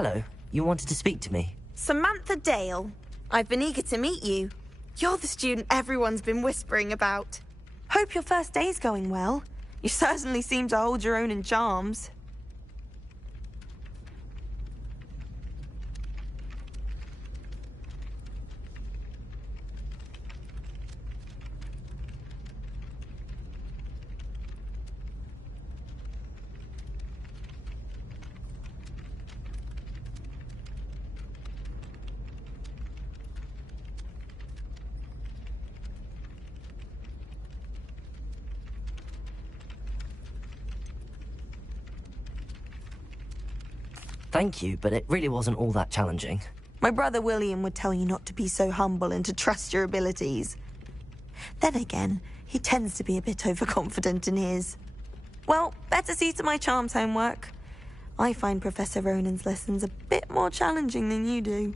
Hello, you wanted to speak to me? Samantha Dale. I've been eager to meet you. You're the student everyone's been whispering about. Hope your first day's going well. You certainly seem to hold your own in charms. Thank you, but it really wasn't all that challenging. My brother William would tell you not to be so humble and to trust your abilities. Then again, he tends to be a bit overconfident in his. Well, better see to my charms homework. I find Professor Ronan's lessons a bit more challenging than you do.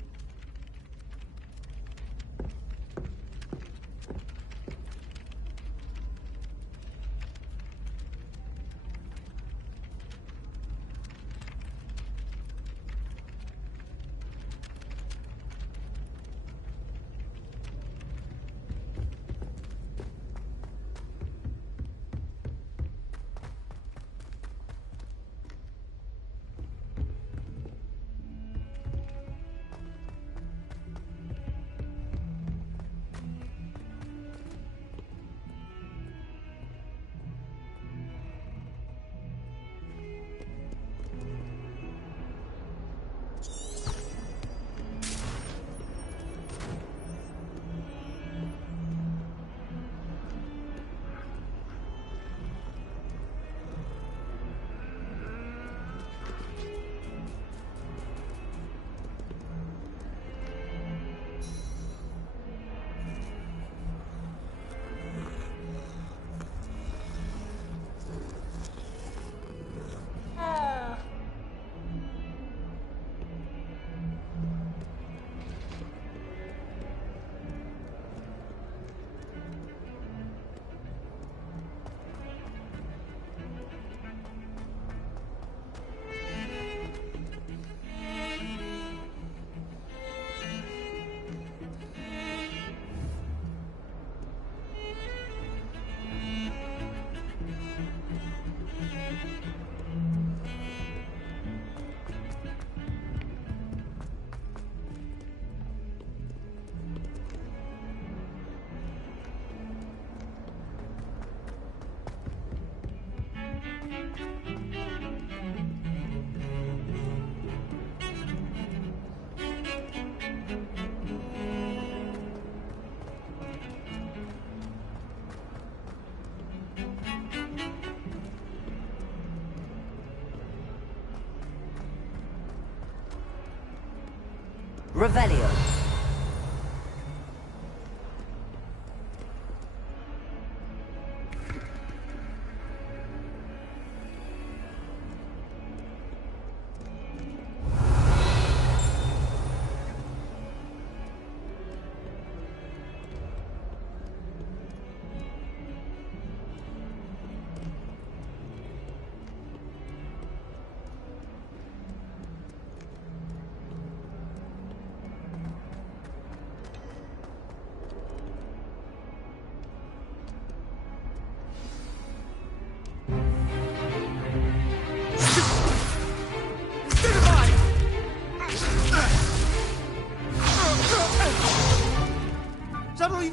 Revelio.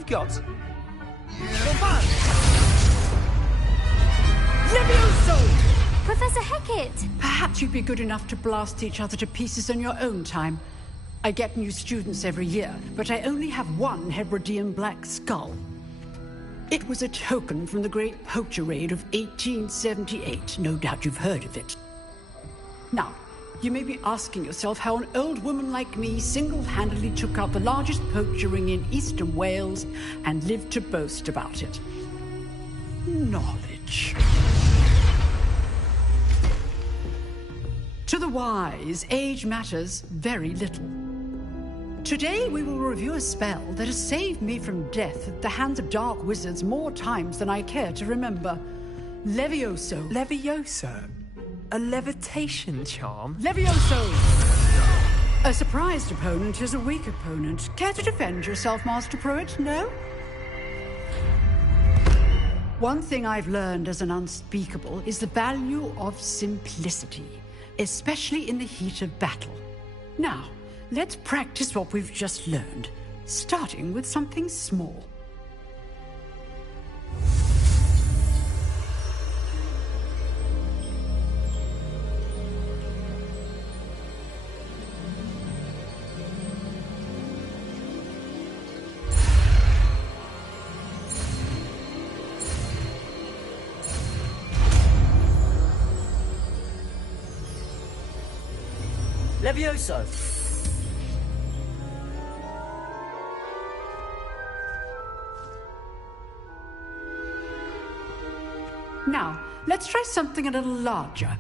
Got? Levioso! Professor Hecat! Perhaps you'd be good enough to blast each other to pieces in your own time. I get new students every year, but I only have one Hebridean black skull. It was a token from the Great Poacher Raid of 1878. No doubt you've heard of it. Now, you may be asking yourself how an old woman like me single-handedly took out the largest poacher ring in eastern Wales and lived to boast about it. Knowledge. To the wise, age matters very little. Today we will review a spell that has saved me from death at the hands of dark wizards more times than I care to remember. Levioso. Levioso? A levitation charm? Levioso! A surprised opponent is a weak opponent. Care to defend yourself, Master Pruitt? No? One thing I've learned as an unspeakable is the value of simplicity, especially in the heat of battle. Now, let's practice what we've just learned, starting with something small. Levioso! Now, let's try something a little larger.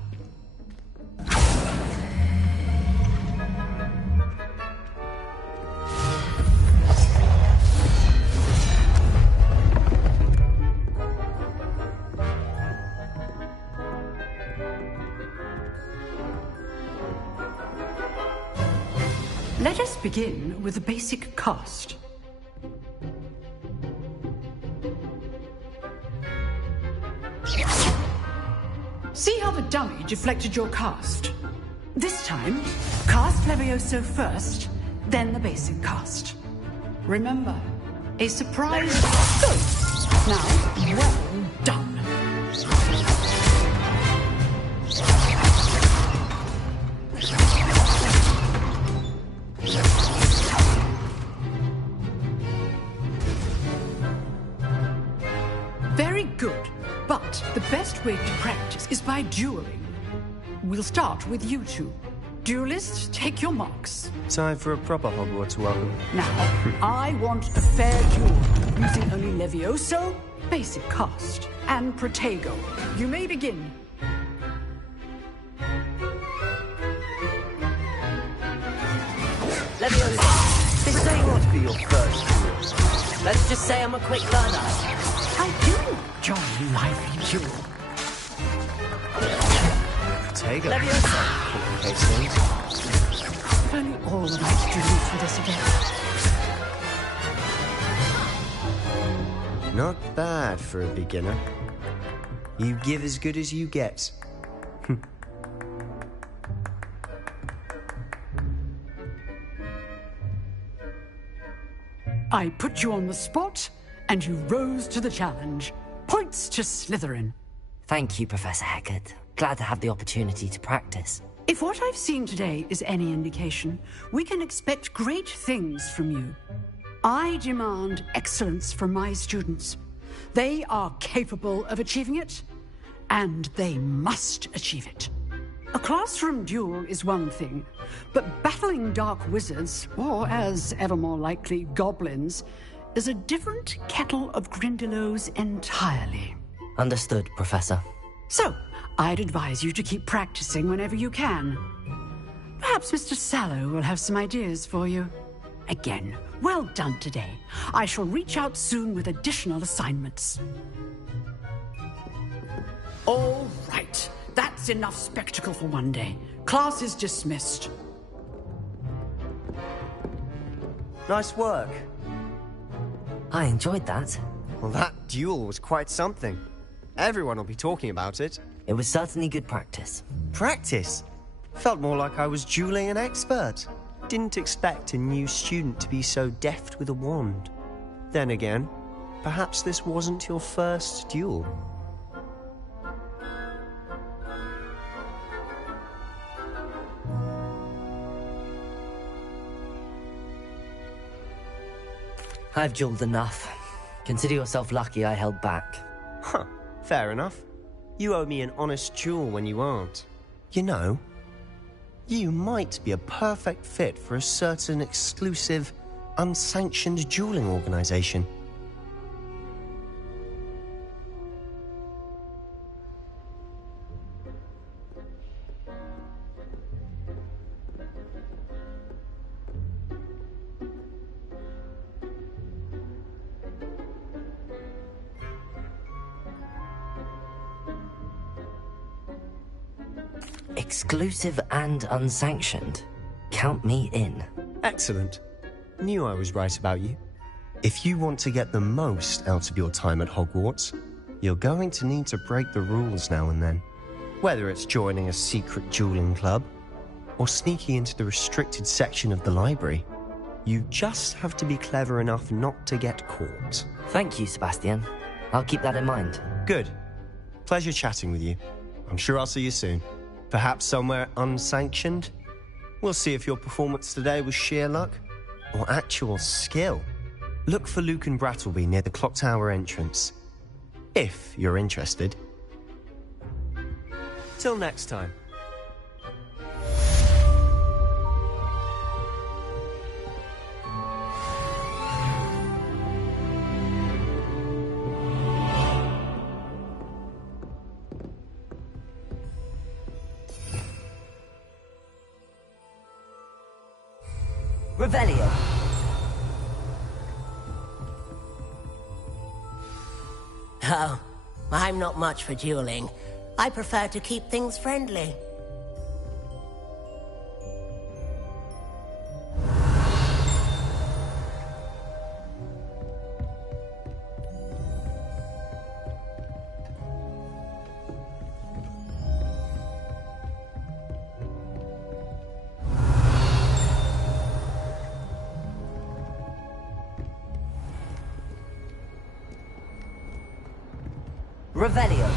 Let us begin with the basic cast. See how the dummy deflected your cast? This time, cast Levioso first, then the basic cast. Remember, a surprise... Good! Now, well done. Very good. But the best way to practice is by dueling. We'll start with you two. Duelists, take your marks. Time for a proper Hogwarts welcome. Now, I want a fair duel, using only Levioso, basic cast, and Protego. You may begin. Levioso, this ain't going to be your first duel. Let's just say I'm a quick learner. I do enjoy lively duel. Protego. Levioso! Complicates things. If only all of us could live for this again. Not bad for a beginner. You give as good as you get. I put you on the spot, and you rose to the challenge. Points to Slytherin. Thank you, Professor Hecat. Glad to have the opportunity to practice. If what I've seen today is any indication, we can expect great things from you. I demand excellence from my students. They are capable of achieving it, and they must achieve it. A classroom duel is one thing, but battling dark wizards, or as ever more likely, goblins, is a different kettle of Grindylows entirely. Understood, Professor. So, I'd advise you to keep practicing whenever you can. Perhaps Mr. Sallow will have some ideas for you. Again, well done today. I shall reach out soon with additional assignments. All right. That's enough spectacle for one day. Class is dismissed. Nice work. I enjoyed that. Well, that duel was quite something. Everyone will be talking about it. It was certainly good practice. Practice? Felt more like I was dueling an expert. Didn't expect a new student to be so deft with a wand. Then again, perhaps this wasn't your first duel. I've dueled enough. Consider yourself lucky I held back. Huh, fair enough. You owe me an honest duel when you aren't. You know, you might be a perfect fit for a certain exclusive, unsanctioned dueling organization. Exclusive and unsanctioned? Count me in. Excellent. Knew I was right about you. If you want to get the most out of your time at Hogwarts, you're going to need to break the rules now and then. Whether it's joining a secret dueling club or sneaking into the restricted section of the library, you just have to be clever enough not to get caught. Thank you, Sebastian. I'll keep that in mind. Good. Pleasure chatting with you. I'm sure I'll see you soon. Perhaps somewhere unsanctioned? We'll see if your performance today was sheer luck or actual skill. Look for Luke and Brattleby near the clock tower entrance, if you're interested. Till next time. Revelio. Oh, I'm not much for dueling. I prefer to keep things friendly. Revelio.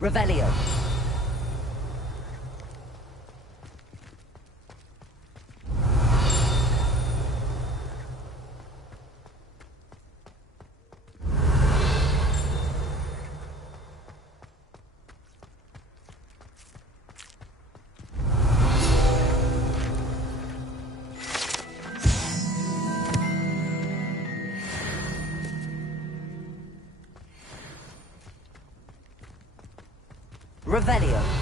Revelio. Revelio.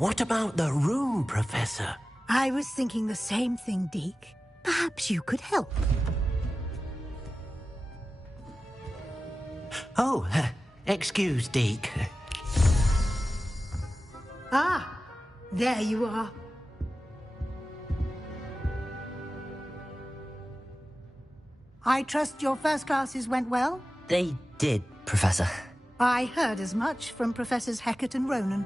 What about the room, Professor? I was thinking the same thing, Deke. Perhaps you could help. Oh, excuse, Deke. Ah, there you are. I trust your first classes went well? They did, Professor. I heard as much from Professors Hecat and Ronan.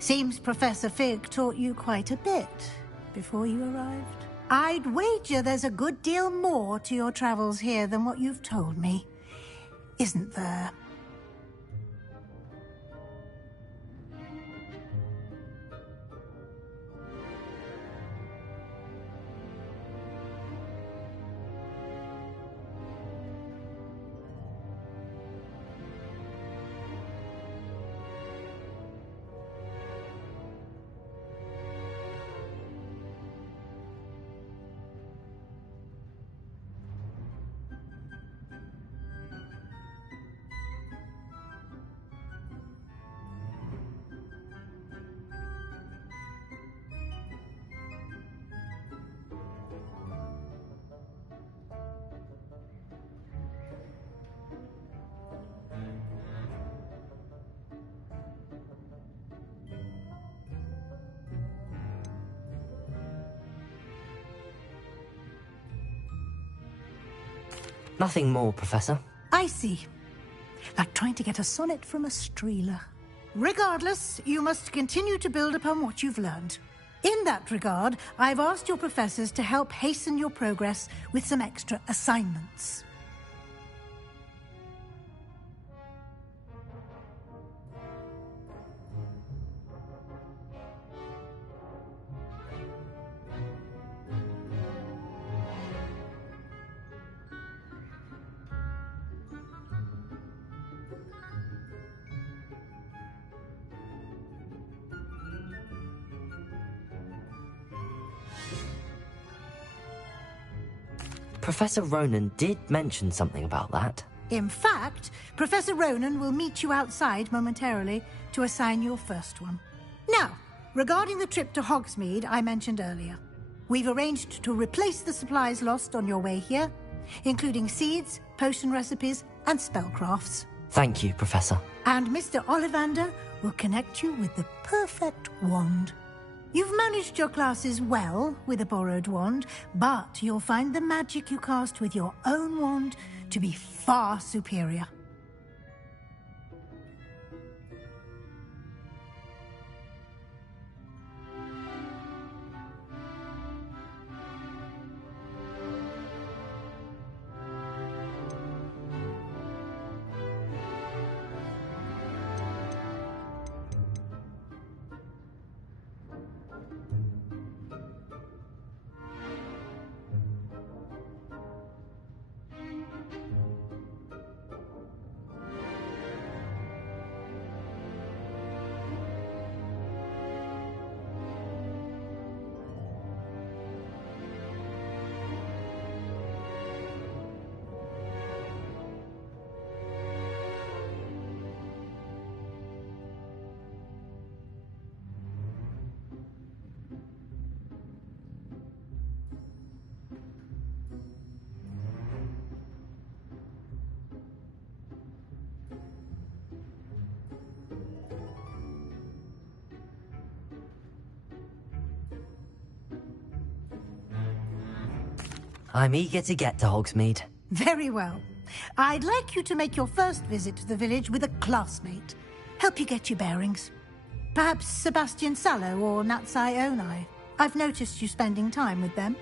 Seems Professor Fig taught you quite a bit before you arrived. I'd wager there's a good deal more to your travels here than what you've told me. Isn't there? Nothing more, Professor. I see. Like trying to get a sonnet from a streeler. Regardless, you must continue to build upon what you've learned. In that regard, I've asked your professors to help hasten your progress with some extra assignments. Professor Ronan did mention something about that. In fact, Professor Ronan will meet you outside momentarily to assign your first one. Now, regarding the trip to Hogsmeade I mentioned earlier, we've arranged to replace the supplies lost on your way here, including seeds, potion recipes, and spellcrafts. Thank you, Professor. And Mr. Ollivander will connect you with the perfect wand. You've managed your classes well with a borrowed wand, but you'll find the magic you cast with your own wand to be far superior. I'm eager to get to Hogsmeade. Very well. I'd like you to make your first visit to the village with a classmate. Help you get your bearings. Perhaps Sebastian Sallow or Natsai Onai. I've noticed you spending time with them.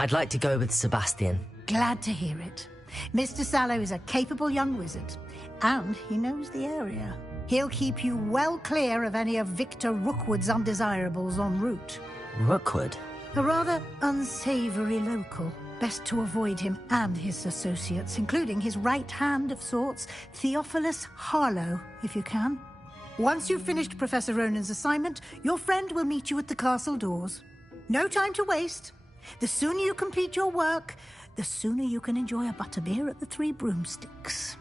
I'd like to go with Sebastian. Glad to hear it. Mr. Sallow is a capable young wizard, and he knows the area. He'll keep you well clear of any of Victor Rookwood's undesirables en route. Rookwood? A rather unsavory local. Best to avoid him and his associates, including his right hand of sorts, Theophilus Harlow, if you can. Once you've finished Professor Ronan's assignment, your friend will meet you at the castle doors. No time to waste. The sooner you complete your work, the sooner you can enjoy a butterbeer at the Three Broomsticks.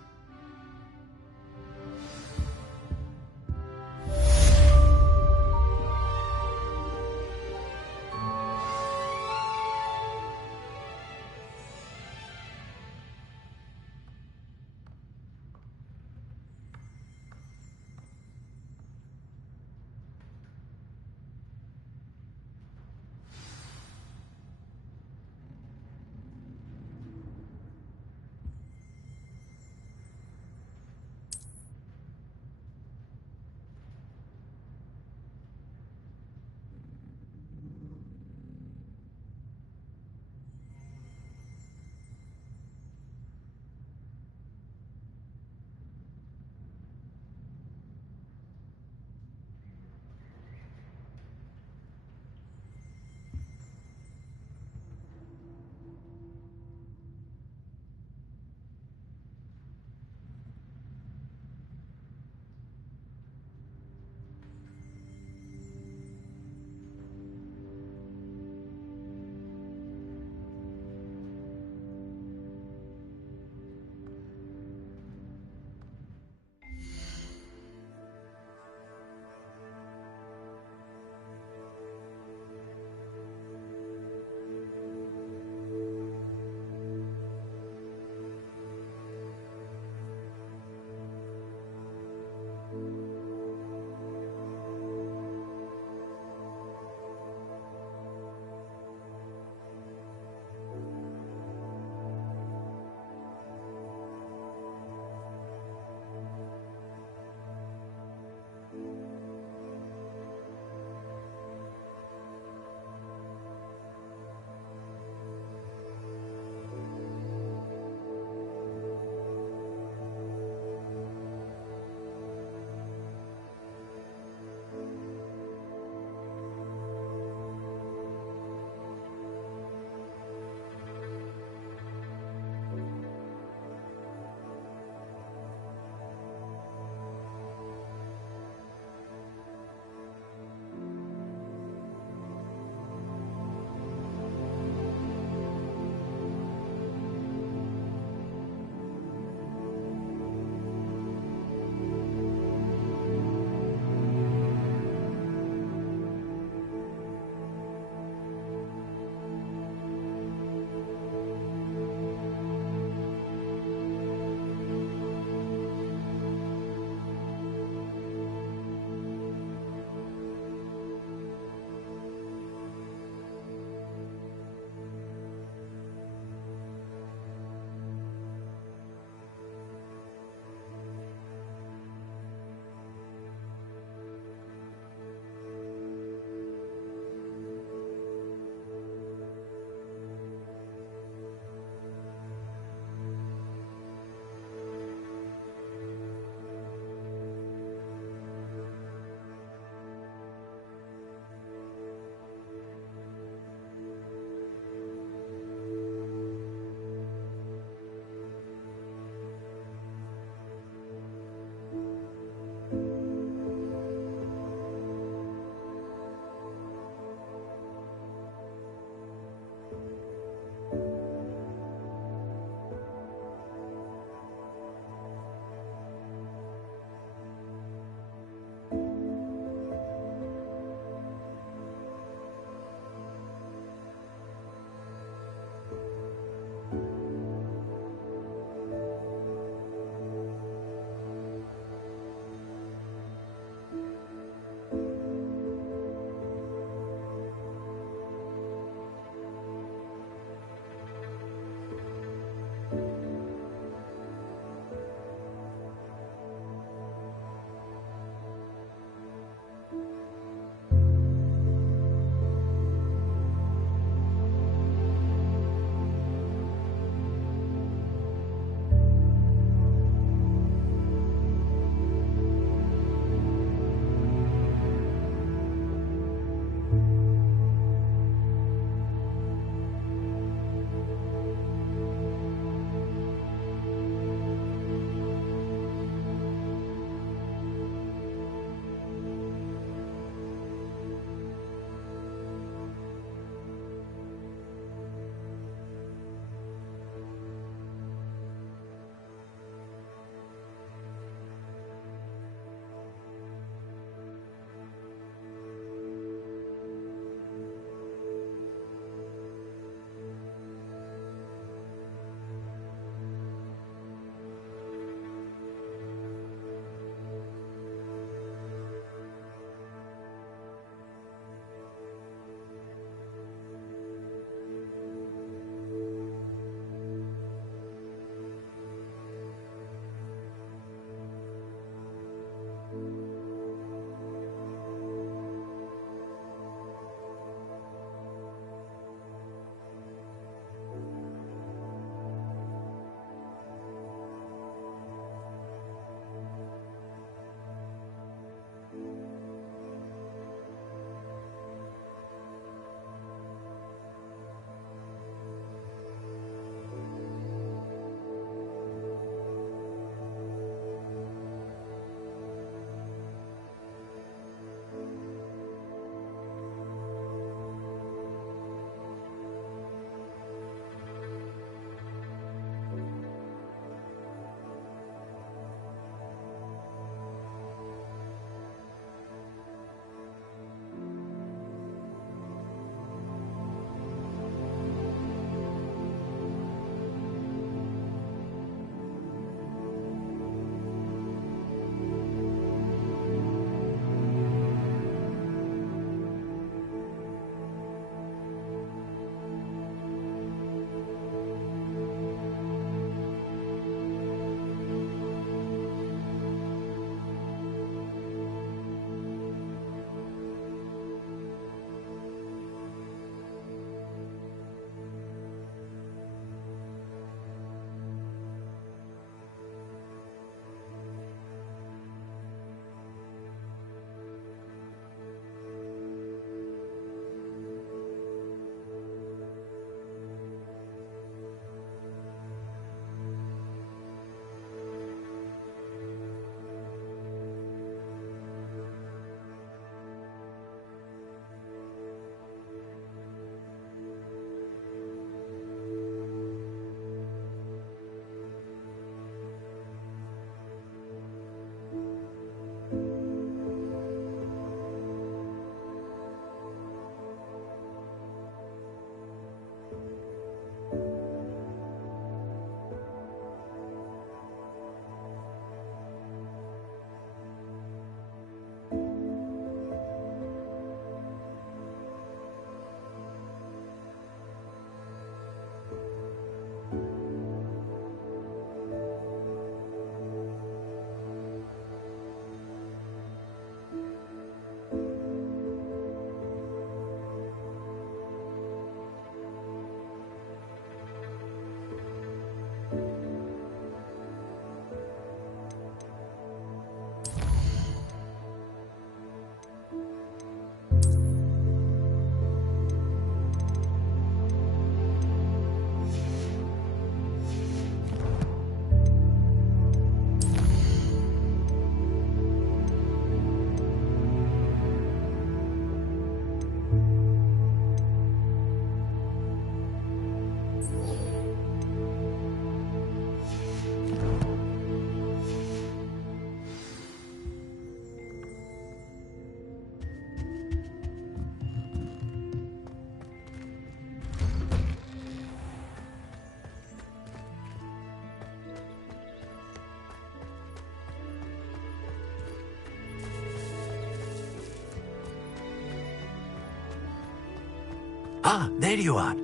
Ah, there you are.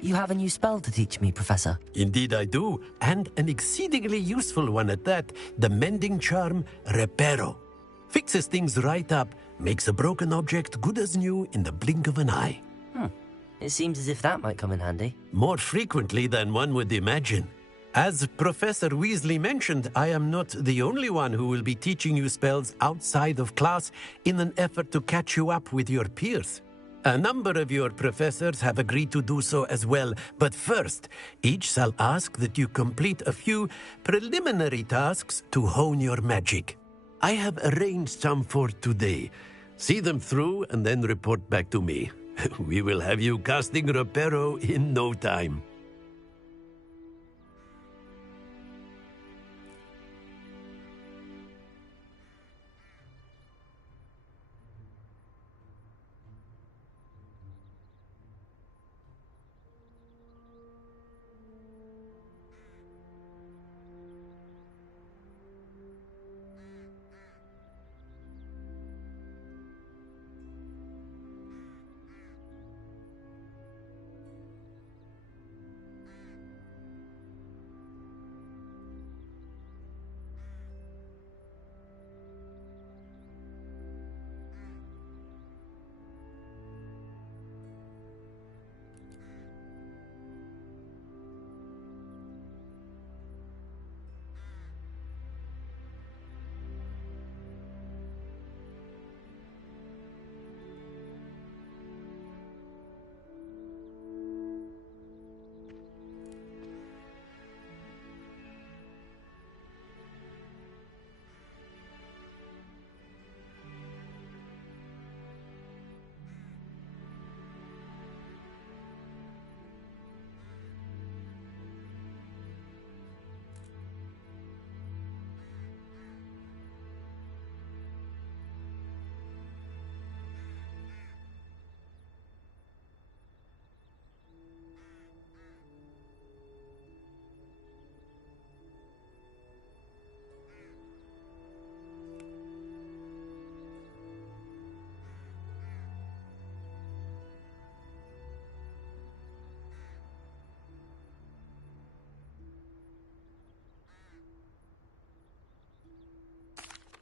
You have a new spell to teach me, Professor. Indeed I do, and an exceedingly useful one at that. The mending charm, Reparo. Fixes things right up, makes a broken object good as new in the blink of an eye. It seems as if that might come in handy. More frequently than one would imagine. As Professor Weasley mentioned, I am not the only one who will be teaching you spells outside of class in an effort to catch you up with your peers. A number of your professors have agreed to do so as well, but first, each shall ask that you complete a few preliminary tasks to hone your magic. I have arranged some for today. See them through and then report back to me. We will have you casting Reparo in no time.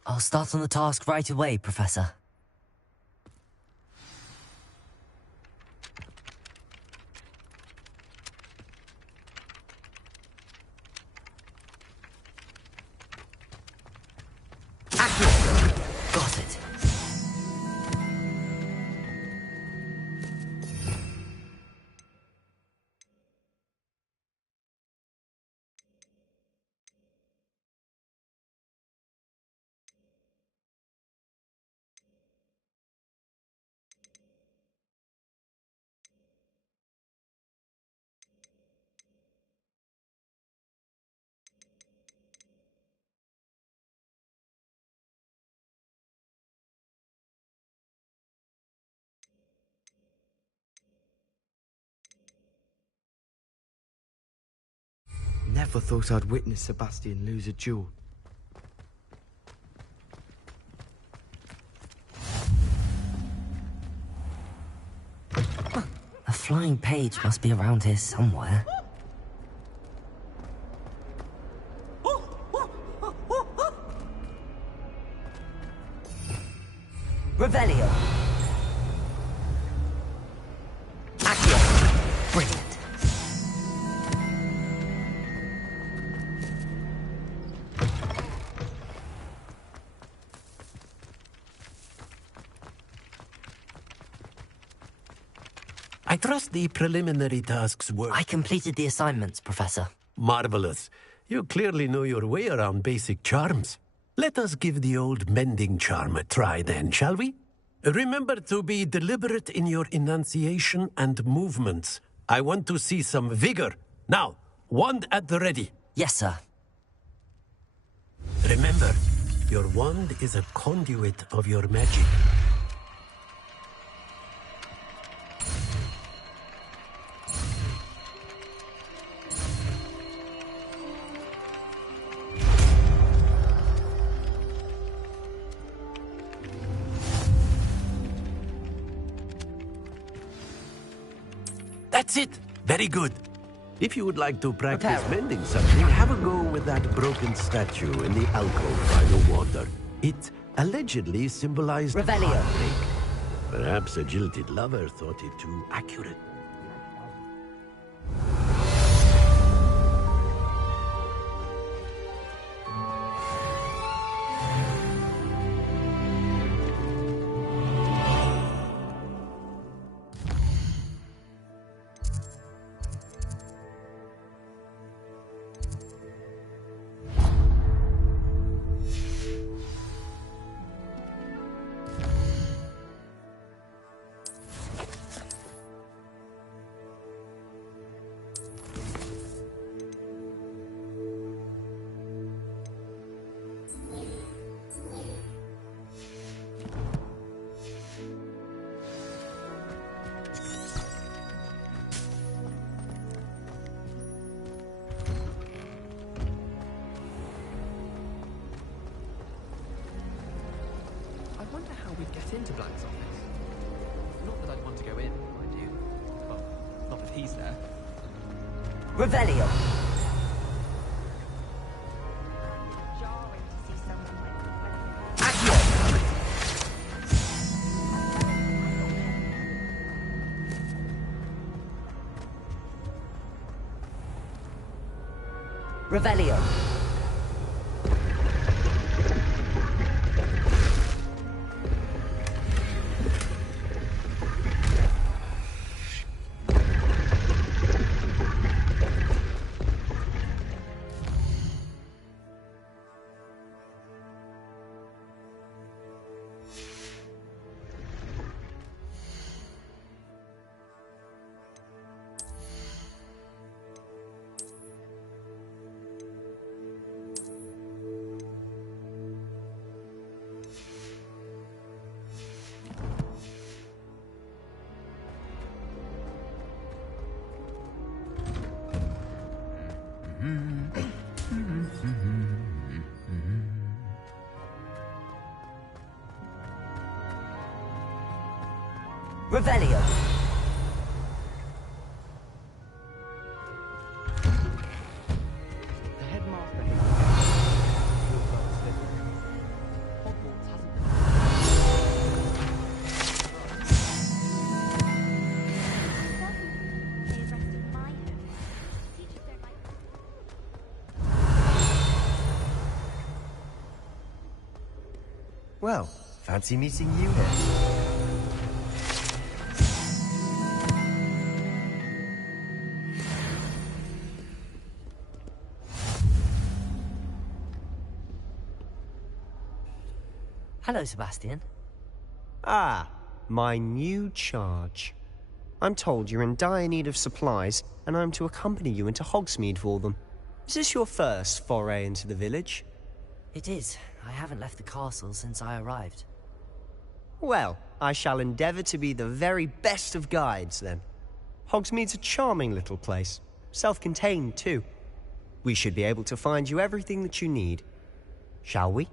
I'll start on the task right away, Professor. Got it. Never thought I'd witness Sebastian lose a duel. A flying page must be around here somewhere. Revelio. Accio. Brilliant. I trust the preliminary tasks were... I completed the assignments, Professor. Marvelous. You clearly know your way around basic charms. Let us give the old mending charm a try then, shall we? Remember to be deliberate in your enunciation and movements. I want to see some vigor. Now, wand at the ready. Yes, sir. Remember, your wand is a conduit of your magic. That's it. Very good. If you would like to practice mending something, have a go with that broken statue in the alcove by the water. It allegedly symbolized heartbreak. Perhaps a jilted lover thought it too accurate. I wonder how we'd get into Black's office. Not that I'd want to go in, mind you. Well, not if he's there. Revelio. Revelio. Revelio. The headmaster Hogwarts Well, fancy meeting you here. Hello, Sebastian. Ah, my new charge. I'm told you're in dire need of supplies, and I'm to accompany you into Hogsmeade for them. Is this your first foray into the village? It is. I haven't left the castle since I arrived. Well, I shall endeavour to be the very best of guides, then. Hogsmeade's a charming little place. Self-contained, too. We should be able to find you everything that you need. Shall we?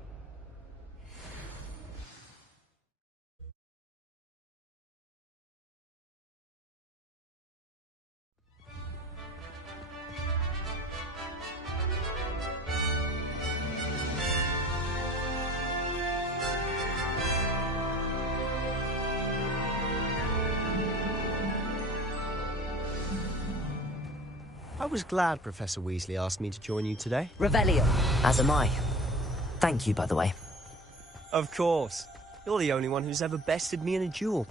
I was glad Professor Weasley asked me to join you today. Revelio. As am I. Thank you, by the way. Of course. You're the only one who's ever bested me in a duel.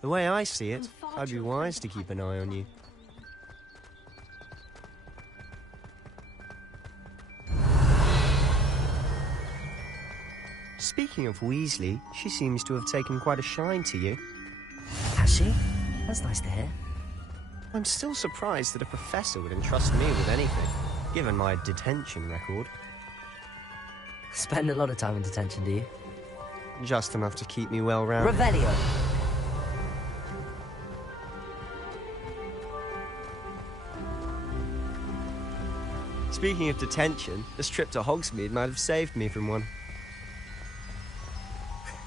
The way I see it, I'd be wise to keep an eye on you. Speaking of Weasley, she seems to have taken quite a shine to you. Has she? That's nice to hear. I'm still surprised that a professor would entrust me with anything, given my detention record. Spend a lot of time in detention, do you? Just enough to keep me well-rounded. Revelio. Speaking of detention, this trip to Hogsmeade might have saved me from one.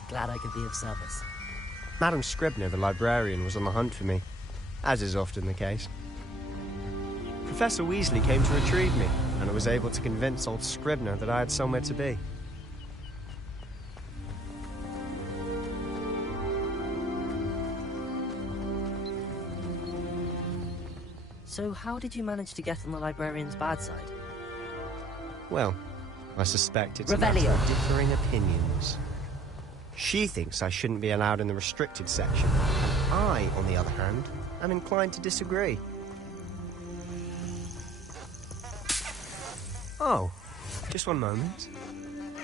Glad I could be of service. Madam Scribner, the librarian, was on the hunt for me. as is often the case. Professor Weasley came to retrieve me, and I was able to convince old Scribner that I had somewhere to be. So how did you manage to get on the librarian's bad side? Well, I suspect it's a Revelio. matter of differing opinions. She thinks I shouldn't be allowed in the restricted section, and I, on the other hand, am inclined to disagree. Oh, just one moment.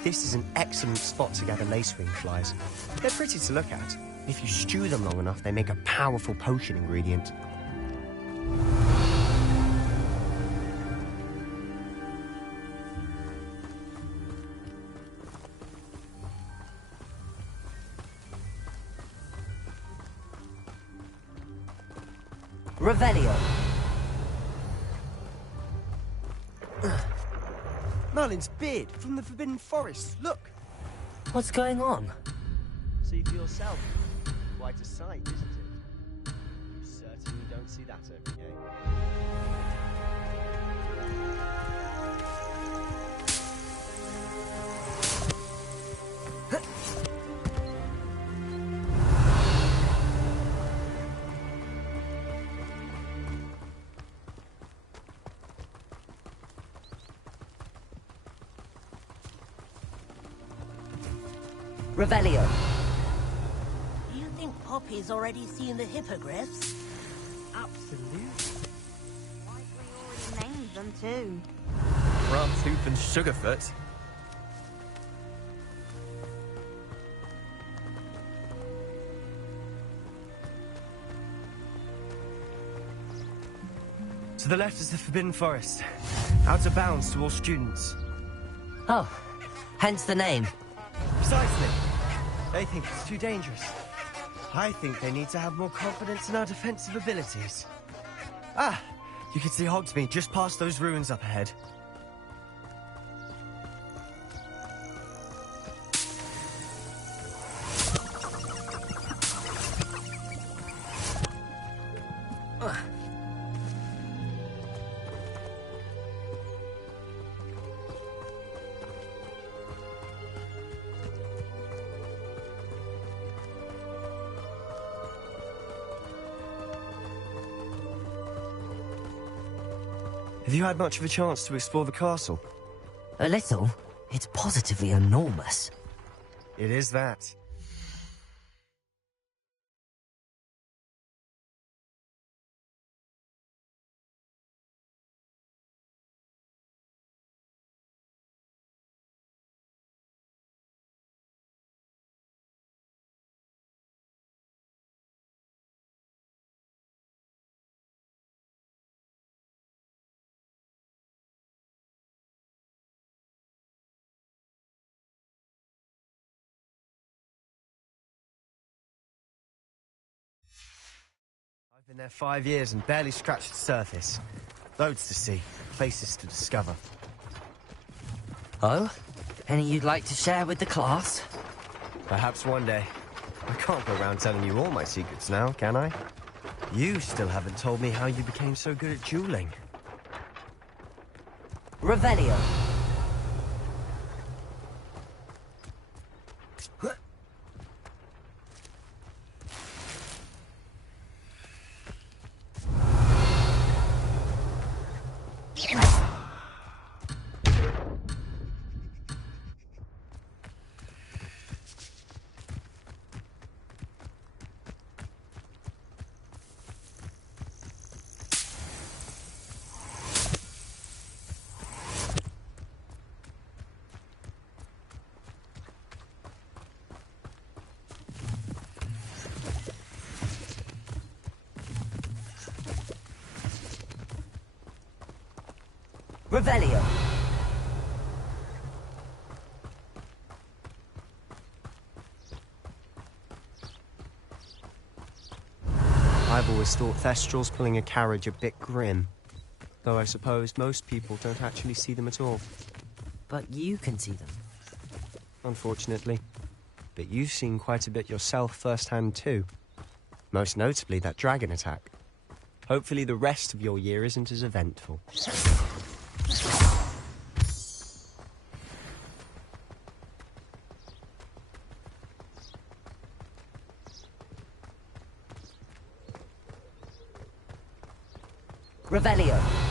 This is an excellent spot to gather lacewing flies. They're pretty to look at. If you stew them long enough, they make a powerful potion ingredient. Revelio. Merlin's beard from the Forbidden Forest. Look! What's going on? See for yourself. Quite a sight, isn't it? You certainly don't see that every day. Revelio. Do you think Poppy's already seen the hippogriffs? Absolutely. Like we already named them too. Brantooth and Sugarfoot. To the left is the Forbidden Forest. Out of bounds to all students. Oh, hence the name. Precisely. They think it's too dangerous. I think they need to have more confidence in our defensive abilities. Ah, you can see Hogsmeade just past those ruins up ahead. Have you had much of a chance to explore the castle? A little. It's positively enormous. It is that. I've been there 5 years and barely scratched the surface. Loads to see, places to discover. Oh? Any you'd like to share with the class? Perhaps one day. I can't go around telling you all my secrets now, can I? You still haven't told me how you became so good at dueling. Revelio. Revelio. I've always thought Thestrals pulling a carriage a bit grim. Though I suppose most people don't actually see them at all. But you can see them. Unfortunately. But you've seen quite a bit yourself firsthand too. Most notably that dragon attack. Hopefully the rest of your year isn't as eventful. Revelio.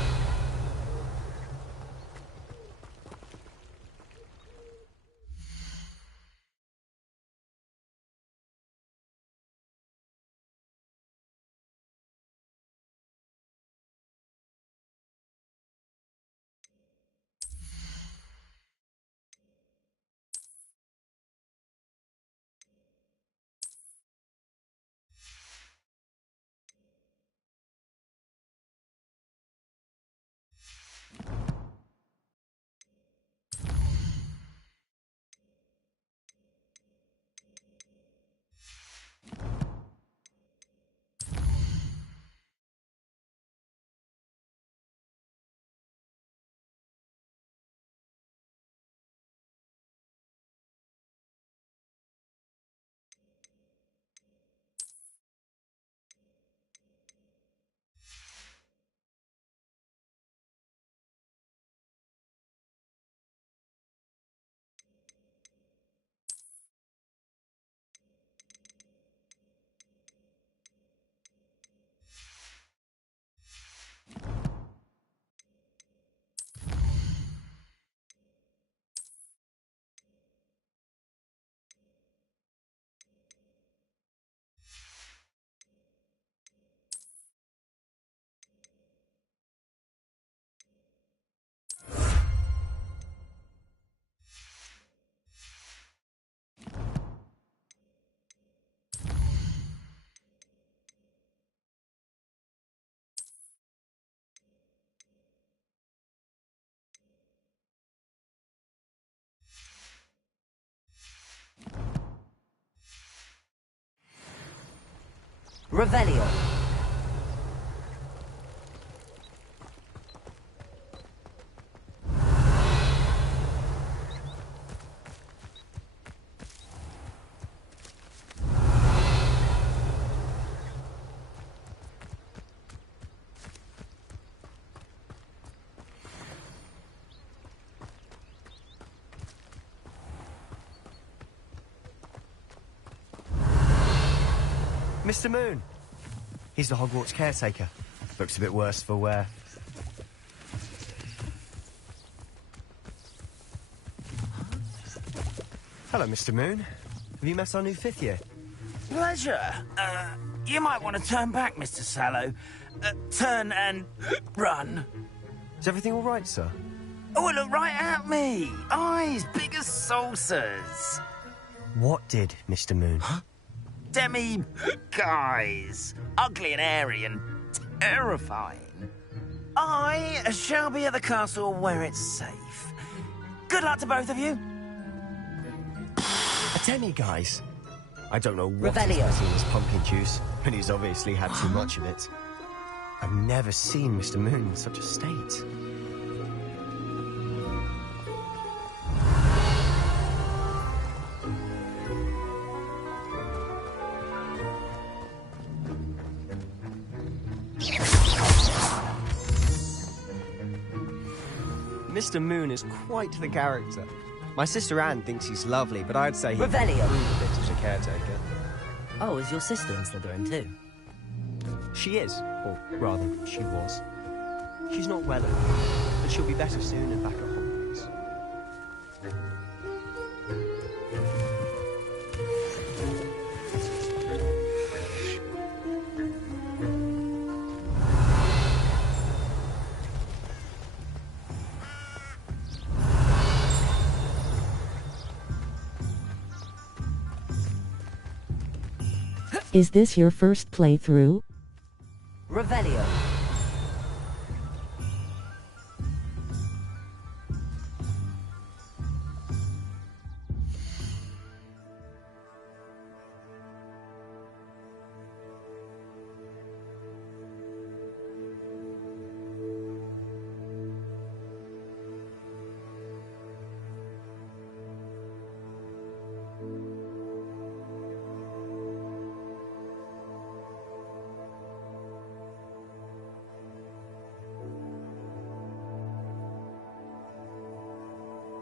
Revelio. Mr. Moon. He's the Hogwarts caretaker. Looks a bit worse for wear. Hello, Mr. Moon. Have you met our new fifth year? Pleasure. You might want to turn back, Mr. Sallow. Turn and run. Is everything all right, sir? Oh, look right at me. Eyes big as saucers. What did, Mr. Moon? Demi guys. Ugly and airy and terrifying. I shall be at the castle where it's safe. Good luck to both of you. A demi-guise? I don't know what Revelio. he's putting in his pumpkin juice, and he's obviously had too much of it. I've never seen Mr. Moon in such a state. Mr. Moon is quite the character. My sister Anne thinks he's lovely, but I'd say he's Revelio. a bit as a caretaker. Oh, is your sister in Slytherin too? She is, or rather, she was. She's not well enough, but she'll be better soon and back at Hogwarts. Is this your first playthrough? Revelio.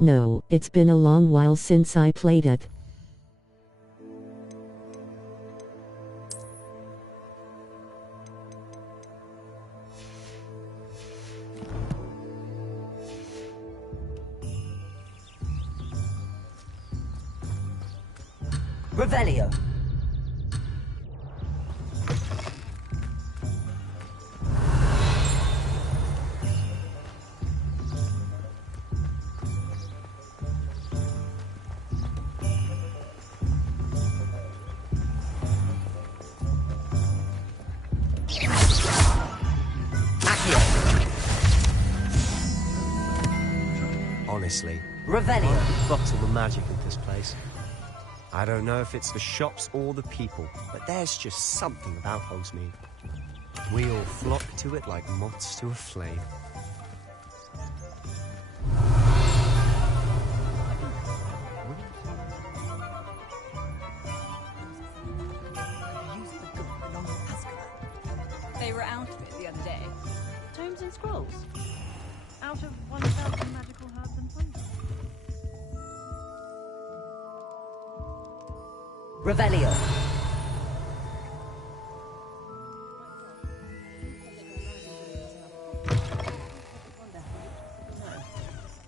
No, it's been a long while since I played it. Revelio. Honestly, Revelio. I've got all the magic of this place. I don't know if it's the shops or the people, but there's just something about Hogsmeade. We all flock to it like moths to a flame. They were out of it the other day. Tomes and scrolls. Out of 1,000 magical herbs and fungi. Revelio.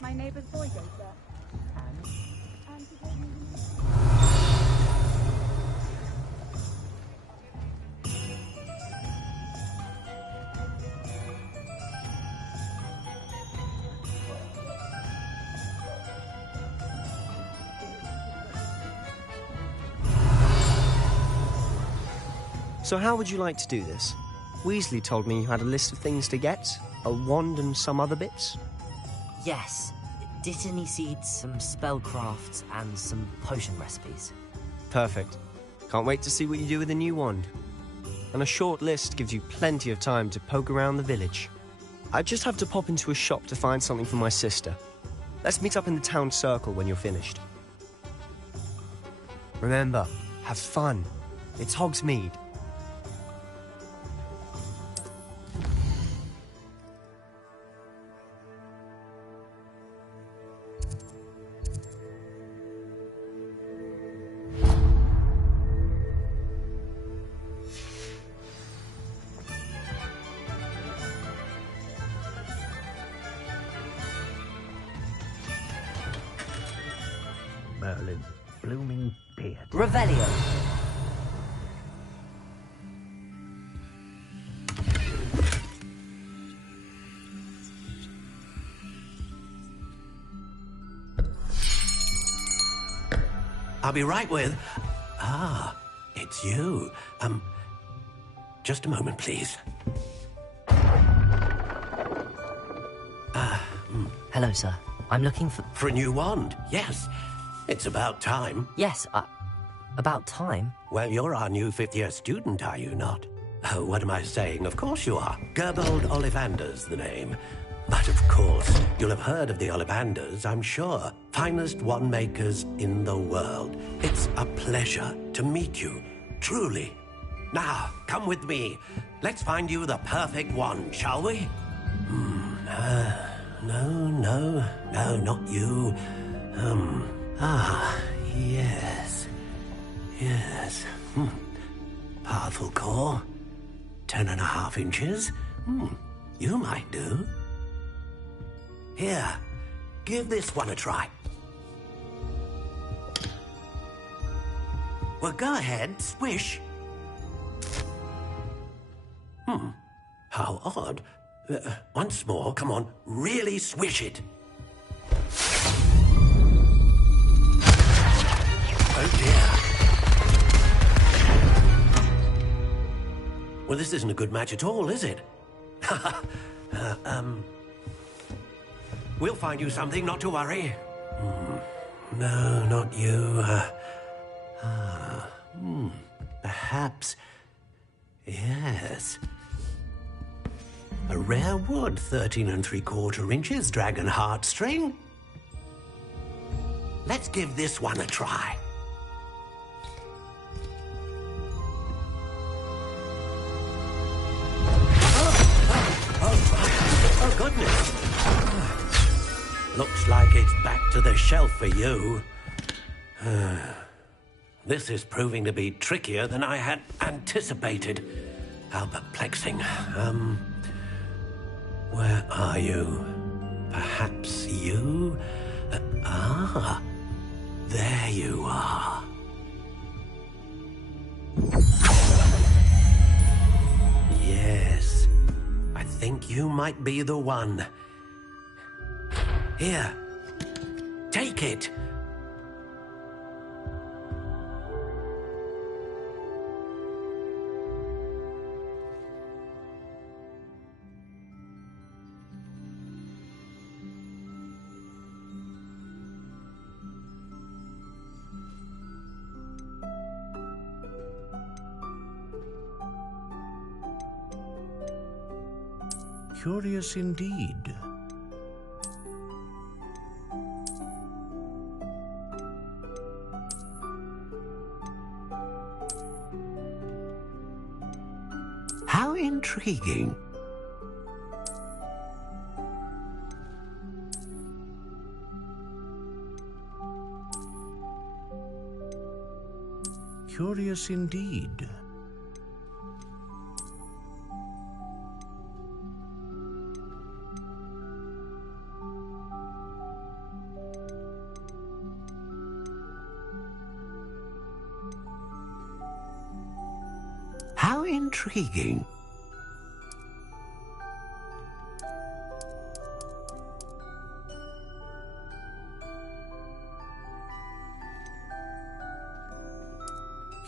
My neighbor's boy goes there. And he gave me So how would you like to do this? Weasley told me you had a list of things to get, a wand and some other bits. Yes. Dittany seeds, some spellcrafts, and some potion recipes. Perfect. Can't wait to see what you do with the new wand. And a short list gives you plenty of time to poke around the village. I just have to pop into a shop to find something for my sister. Let's meet up in the town circle when you're finished. Remember, have fun. It's Hogsmeade. Merlin's blooming beard. Revelio. I'll be right with... Ah, it's you. Just a moment, please. Hello, sir. I'm looking for... For a new wand, yes. It's about time. Yes, about time? Well, you're our new fifth-year student, are you not? Oh, what am I saying? Of course you are. Gerbold Ollivander's the name. But of course, you'll have heard of the Ollivanders, I'm sure. Finest wand makers in the world. It's a pleasure to meet you, truly. Now, come with me. Let's find you the perfect wand, shall we? No, not you. Yes. Powerful core. 10.5 inches. You might do. Here, give this one a try. Well, go ahead, swish. How odd. Once more, come on, really swish it. Oh dear. Well, this isn't a good match at all, is it? We'll find you something, not to worry. No, not you. Perhaps... Yes. A rare wood, 13 3/4 inches, dragon heartstring. Let's give this one a try. Oh, goodness. Looks like it's back to the shelf for you. This is proving to be trickier than I had anticipated. How perplexing. Where are you? Perhaps you? There you are. Yes, I think you might be the one. Here, take it. Curious indeed. How intriguing. Curious indeed. How intriguing.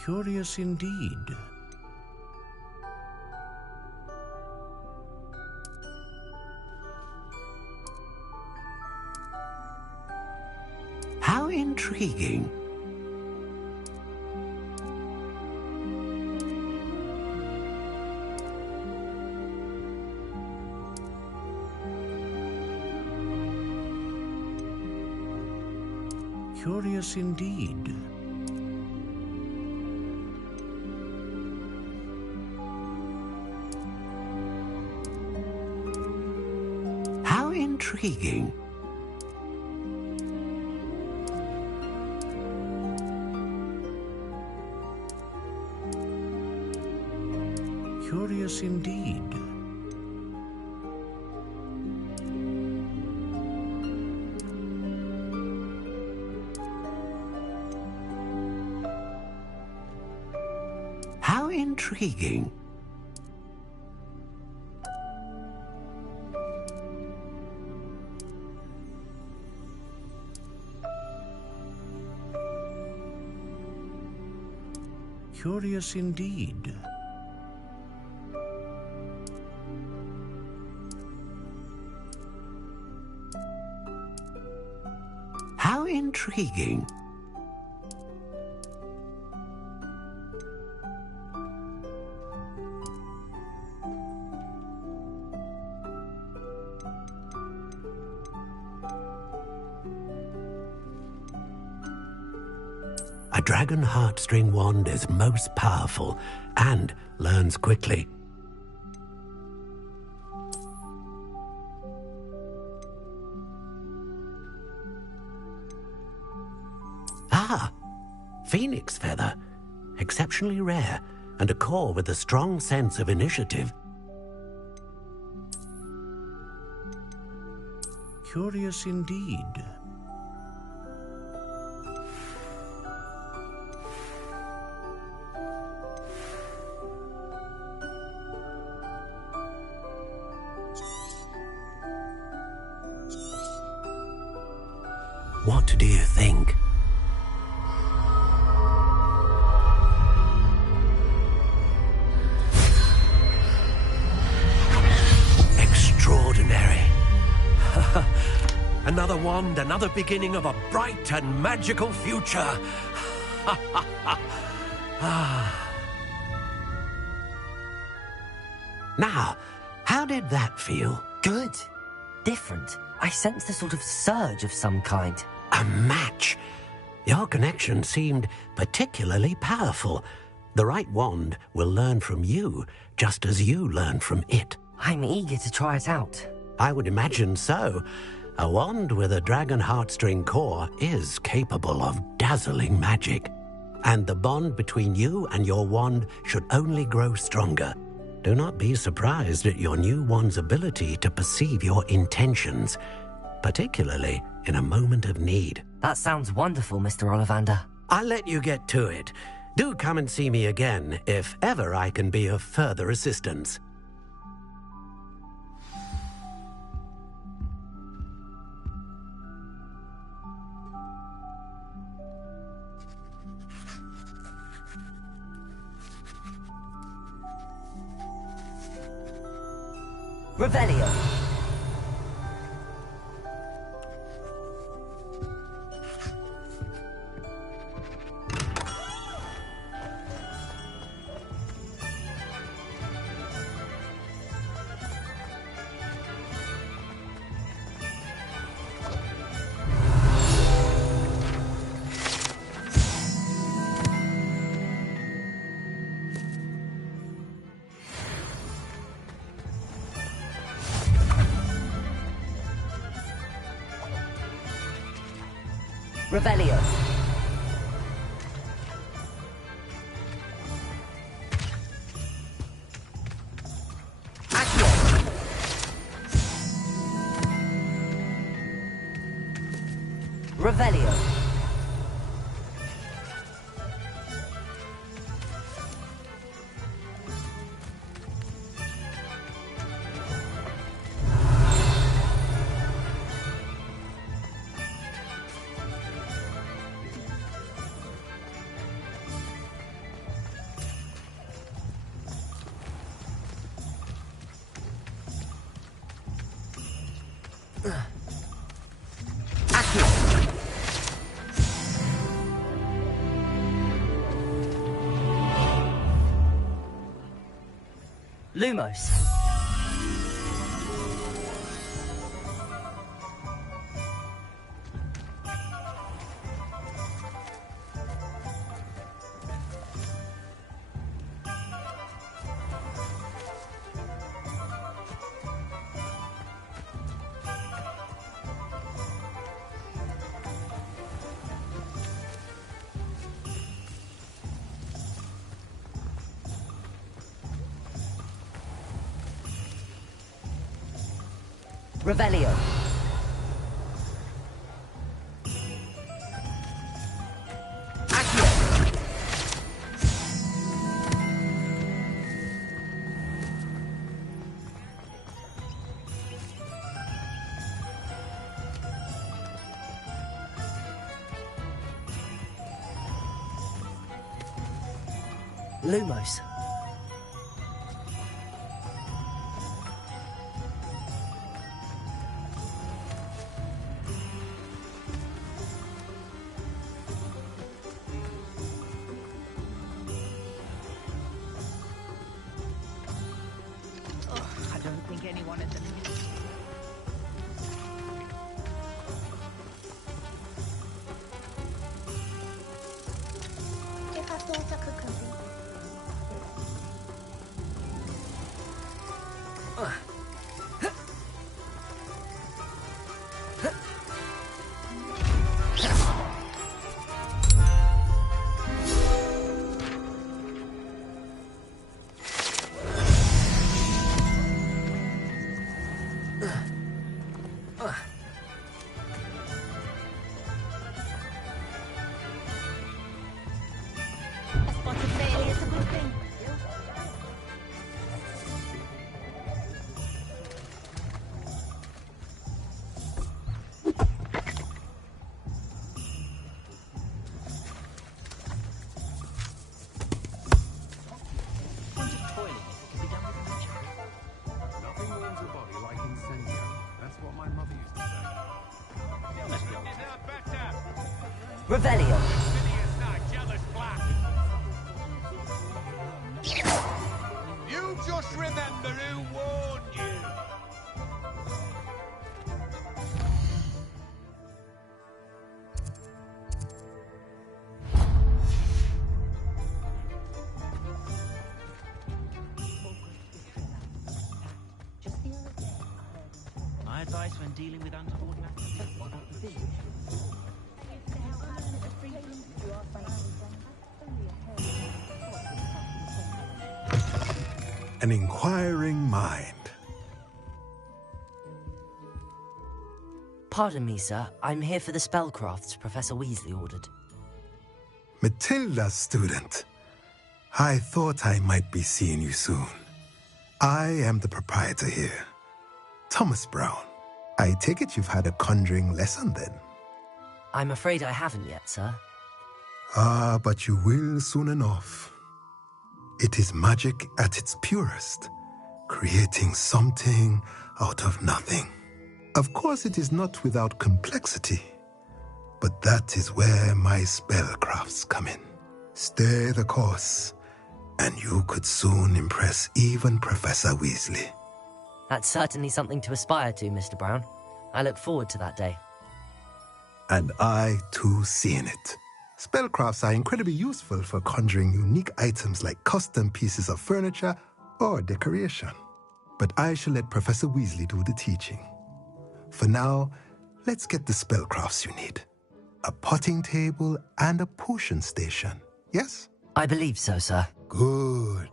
Curious indeed. How intriguing. Curious indeed. How intriguing. Curious indeed. How intriguing. Curious indeed. How intriguing. A dragon heartstring wand is most powerful and learns quickly. Ah, phoenix feather. Exceptionally rare, and a core with a strong sense of initiative. Curious indeed. What do you think? Extraordinary. Another wand, another beginning of a bright and magical future. Now, how did that feel? Good. Different. I sensed a sort of surge of some kind. A match. Your connection seemed particularly powerful. The right wand will learn from you, just as you learn from it. I'm eager to try it out. I would imagine so. A wand with a dragon heartstring core is capable of dazzling magic, and the bond between you and your wand should only grow stronger. Do not be surprised at your new wand's ability to perceive your intentions, particularly in a moment of need. That sounds wonderful, Mr. Ollivander. I'll let you get to it. Do come and see me again if ever I can be of further assistance. Revelio. Revelio. Accio. Revelio. Lumos. Revelio. Accio. Lumos. I don't think anyone at the If I thought I could compete. A spot of failure is a good thing. Nothing warms a body like incendio. That's what my mother used to say. Revelio. You just remember who warned you. My advice when dealing with untoward matters. What about the village? An inquiring mind. Pardon me, sir. I'm here for the spellcrafts Professor Weasley ordered. Matilda's student. I thought I might be seeing you soon. I am the proprietor here, Thomas Brown. I take it you've had a conjuring lesson then? I'm afraid I haven't yet, sir. Ah, but you will soon enough. It is magic at its purest, creating something out of nothing. Of course, it is not without complexity, but that is where my spellcrafts come in. Stay the course, and you could soon impress even Professor Weasley. That's certainly something to aspire to, Mr. Brown. I look forward to that day. And I, too, seeing it. Spellcrafts are incredibly useful for conjuring unique items like custom pieces of furniture or decoration. But I shall let Professor Weasley do the teaching. For now, let's get the spellcrafts you need. A potting table and a potion station, yes? I believe so, sir. Good.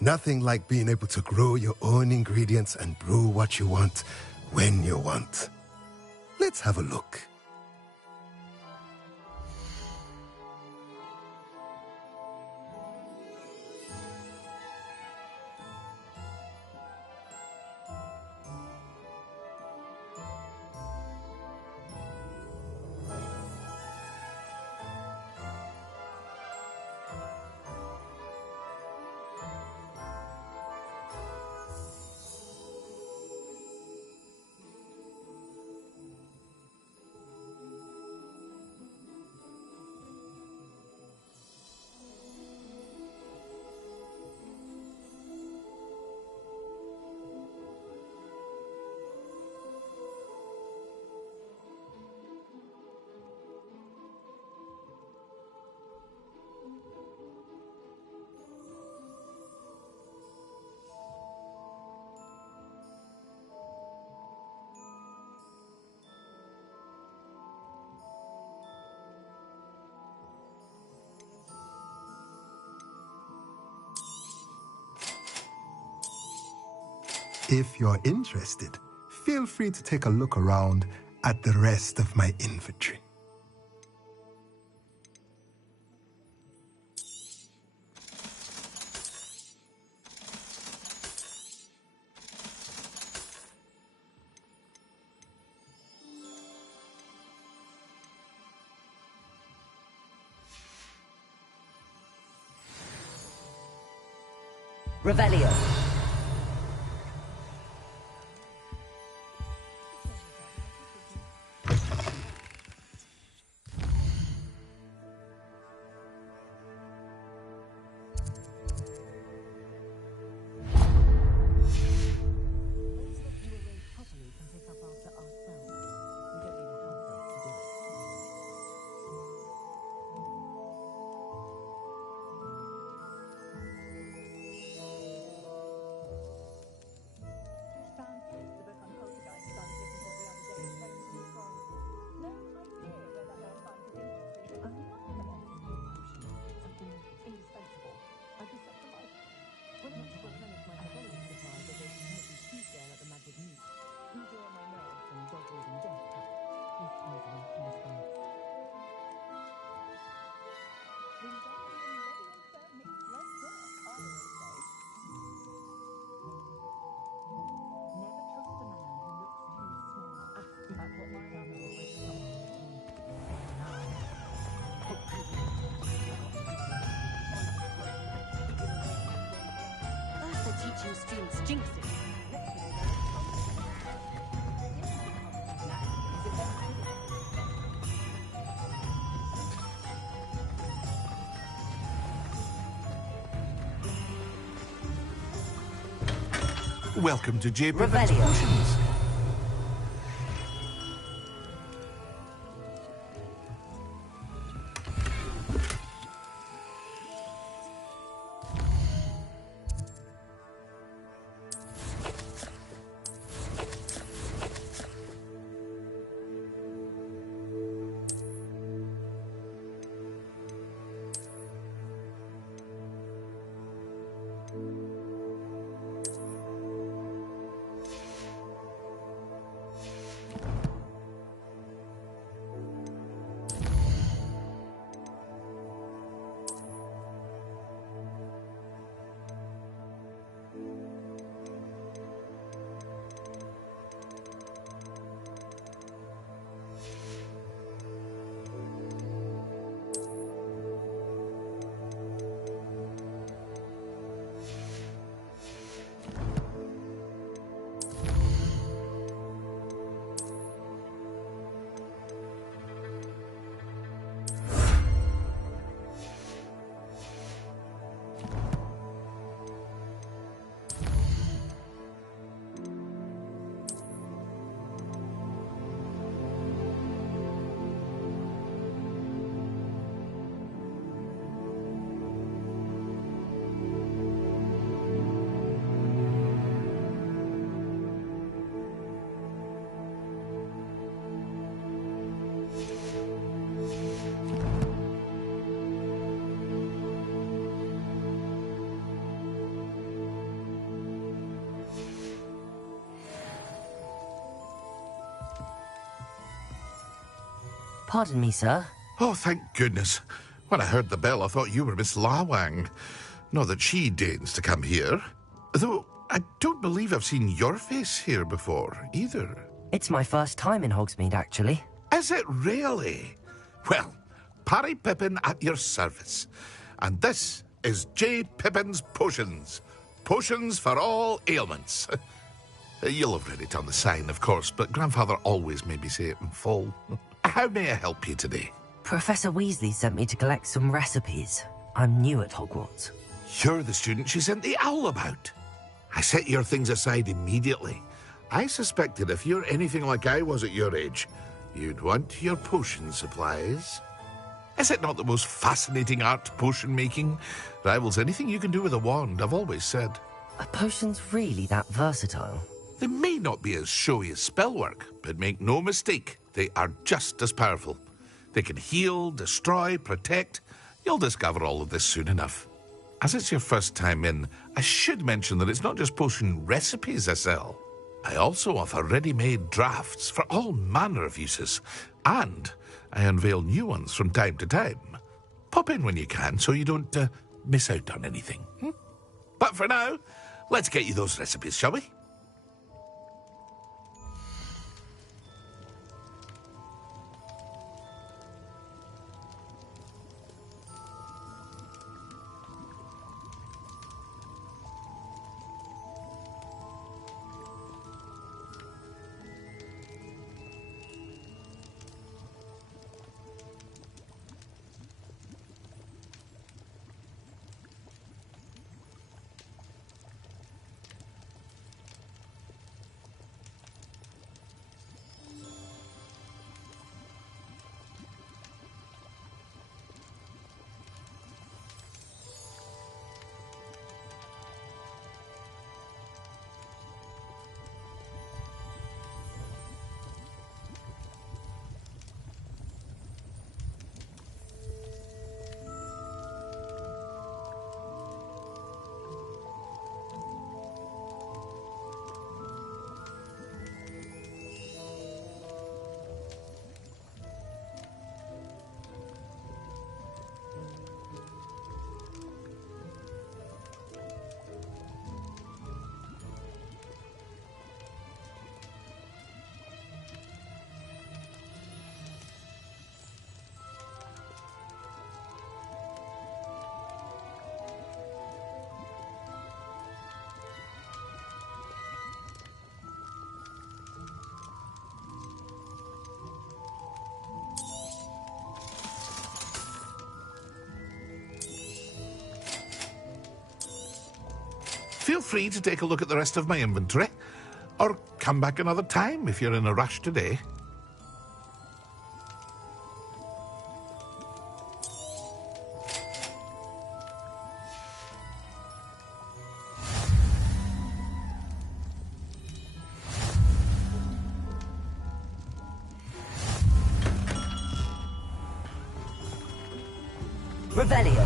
Nothing like being able to grow your own ingredients and brew what you want when you want. Let's have a look. If you're interested, feel free to take a look around at the rest of my inventory. Revelio. Teaching students jinx it. Welcome to J. Revelio. Potions. Pardon me, sir. Oh, thank goodness. When I heard the bell, I thought you were Miss Lawang. Not that she deigns to come here. Though, I don't believe I've seen your face here before, either. It's my first time in Hogsmeade, actually. Is it really? Well, Parry Pippin at your service. And this is J. Pippin's Potions. Potions for all ailments. You'll have read it on the sign, of course, but Grandfather always made me say it in full. How may I help you today? Professor Weasley sent me to collect some recipes. I'm new at Hogwarts. You're the student she sent the owl about. I set your things aside immediately. I suspected if you're anything like I was at your age, you'd want your potion supplies. Is it not the most fascinating art, potion making? Rivals anything you can do with a wand, I've always said. Are potions really that versatile? They may not be as showy as spellwork, but make no mistake, they are just as powerful. They can heal, destroy, protect. You'll discover all of this soon enough. As it's your first time in, I should mention that it's not just potion recipes I sell. I also offer ready-made drafts for all manner of uses, and I unveil new ones from time to time. Pop in when you can so you don't miss out on anything. But for now, let's get you those recipes, shall we? Feel free to take a look at the rest of my inventory, or come back another time if you're in a rush today. Revelio.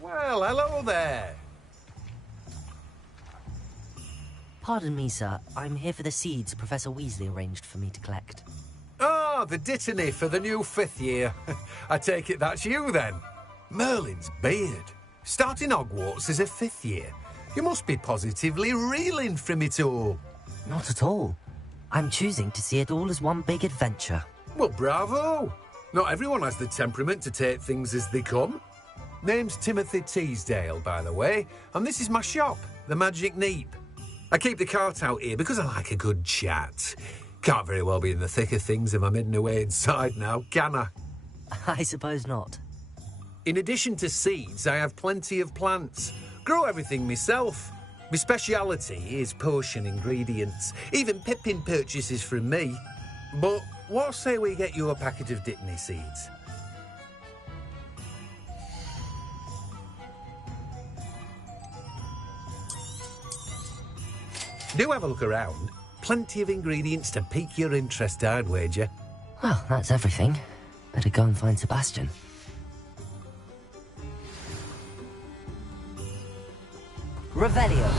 Well, hello there. Pardon me, sir. I'm here for the seeds Professor Weasley arranged for me to collect. Ah, the dittany for the new 5th year. I take it that's you, then. Merlin's beard. Starting Hogwarts as a 5th year. You must be positively reeling from it all. Not at all. I'm choosing to see it all as one big adventure. Well, bravo! Not everyone has the temperament to take things as they come. Name's Timothy Teasdale, by the way, and this is my shop, the Magic Neep. I keep the cart out here because I like a good chat. Can't very well be in the thick of things if I'm hidden away inside now, can I? I suppose not. In addition to seeds, I have plenty of plants. Grow everything myself. My speciality is potion ingredients. Even Pippin purchases from me. But what say we get you a packet of Dittany seeds? Do have a look around. Plenty of ingredients to pique your interest, I'd wager. Well, that's everything. Better go and find Sebastian. Revelio.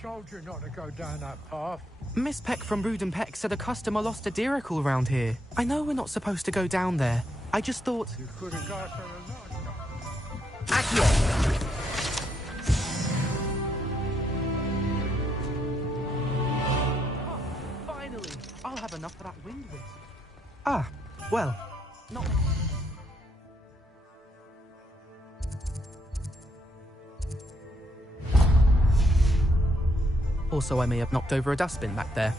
Told you not to go down that path. Miss Peck from Brood and Peck said a customer lost a diricle around here. I know we're not supposed to go down there. I just thought... You could have got her a lot. Accio! Oh, finally! I'll have enough of that wind whisk. Ah, well, not... Also, I may have knocked over a dustbin back there.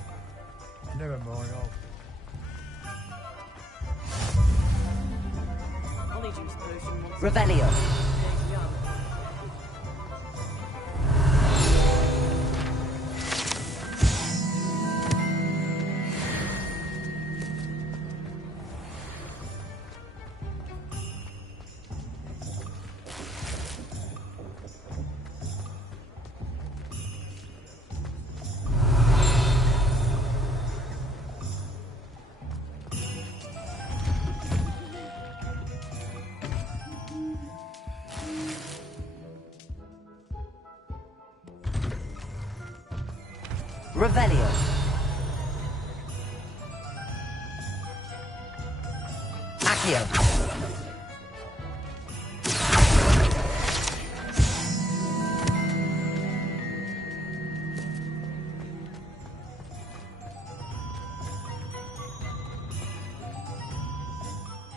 Never mind, Revelio. Revelio. Accio.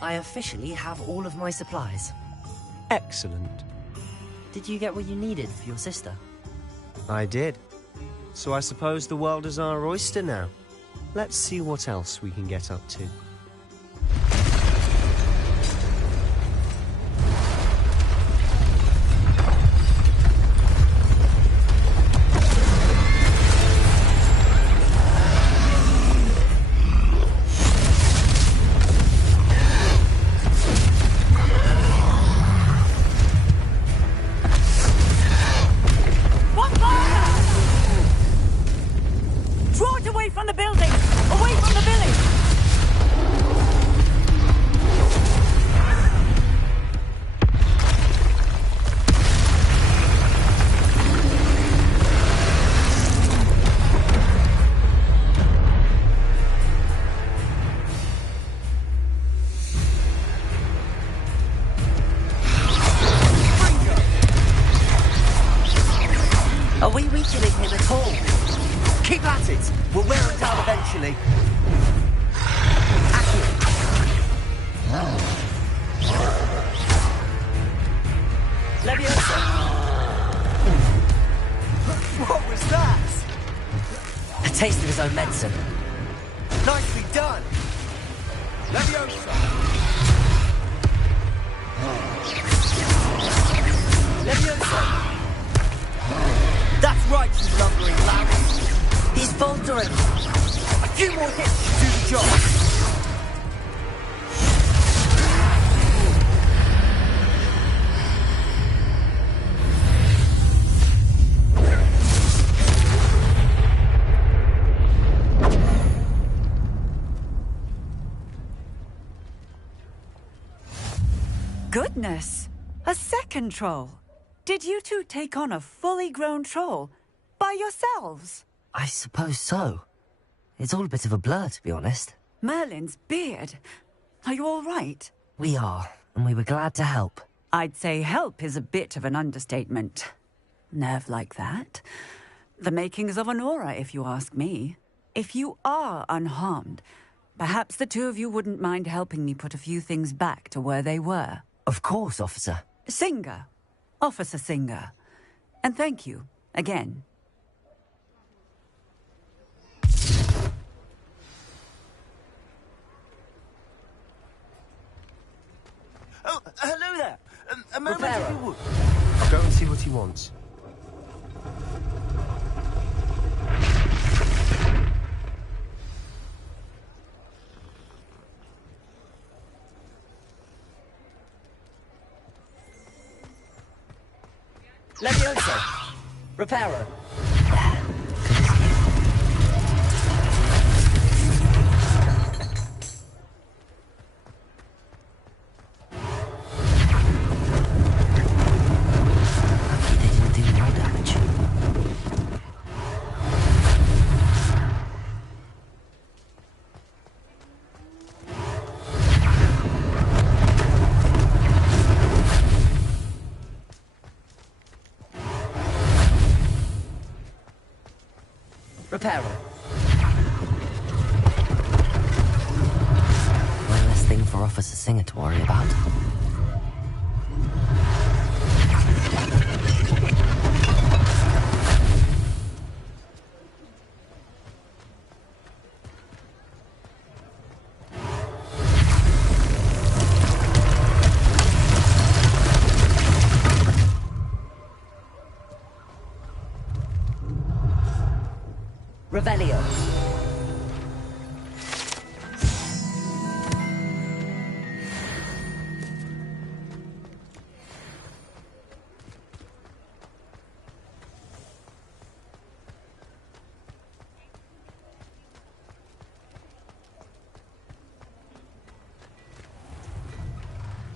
I officially have all of my supplies. Excellent. Did you get what you needed for your sister? I did. So I suppose the world is our oyster now. Let's see what else we can get up to. Draw it away from the building! Away from the village! killing him at all. Keep at it! We'll wear him down eventually. Leviosa! What was that? A taste of his own medicine. Nicely done! Leviosa! Leviosa! That's right, you lumbering lamb. He's faltering. A few more hits should do the job. Goodness! A second troll. Did you two take on a fully grown troll? By yourselves? I suppose so. It's all a bit of a blur, to be honest. Merlin's beard. Are you all right? We are, and we were glad to help. I'd say help is a bit of an understatement. Nerve like that. The makings of an aura, if you ask me. If you are unharmed, perhaps the two of you wouldn't mind helping me put a few things back to where they were. Of course, officer. Singer. Officer Singer. And thank you, again. Oh, hello there. A moment if you would. I'll go and see what he wants. Leviosa! Reparo! Reparo. One less thing for Officer Singer to worry about. Revelio.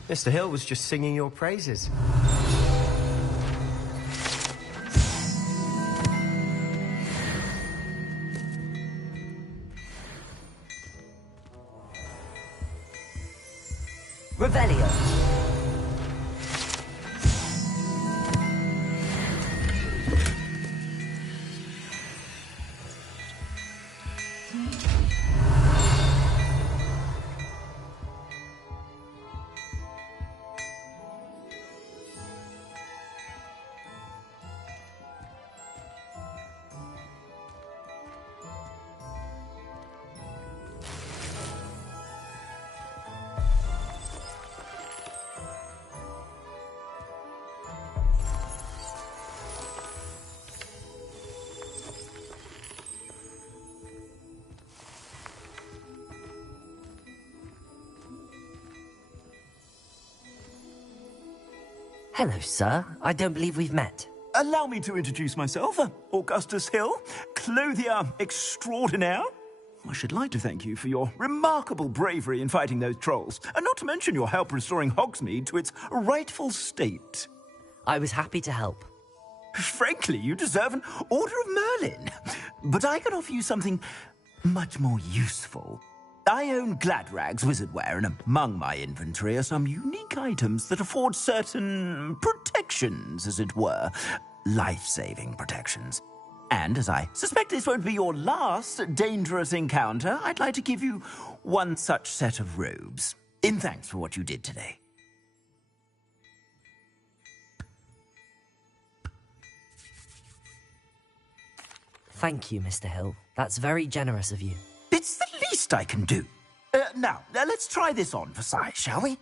Mr. Hill was just singing your praises. Revelio. Hello, sir. I don't believe we've met. Allow me to introduce myself. Augustus Hill, clothier extraordinaire. I should like to thank you for your remarkable bravery in fighting those trolls, and not to mention your help restoring Hogsmeade to its rightful state. I was happy to help. Frankly, you deserve an Order of Merlin. But I can offer you something much more useful. I own Gladrag's wizardware, and among my inventory are some unique items that afford certain protections, as it were. Life-saving protections. And as I suspect this won't be your last dangerous encounter, I'd like to give you one such set of robes, in thanks for what you did today. Thank you, Mr. Hill. That's very generous of you. It's the least I can do. Now, let's try this on for size, shall we?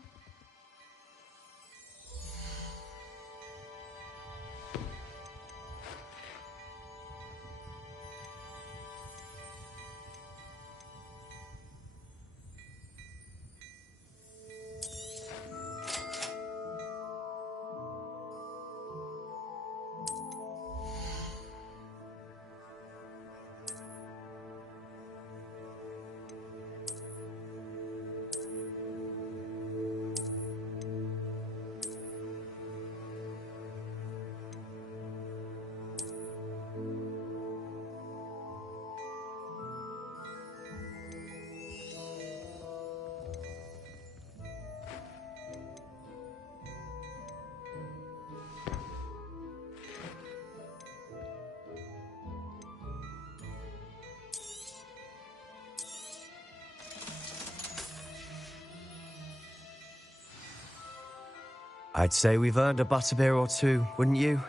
I'd say we've earned a butterbeer or two, wouldn't you?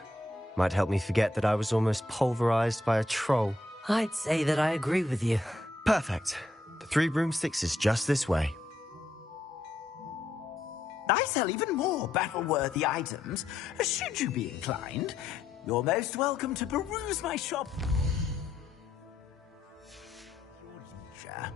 Might help me forget that I was almost pulverized by a troll. I'd say that I agree with you. Perfect. The 3 broomsticks is just this way. I sell even more battle-worthy items. Should you be inclined, you're most welcome to peruse my shop. Your leisure.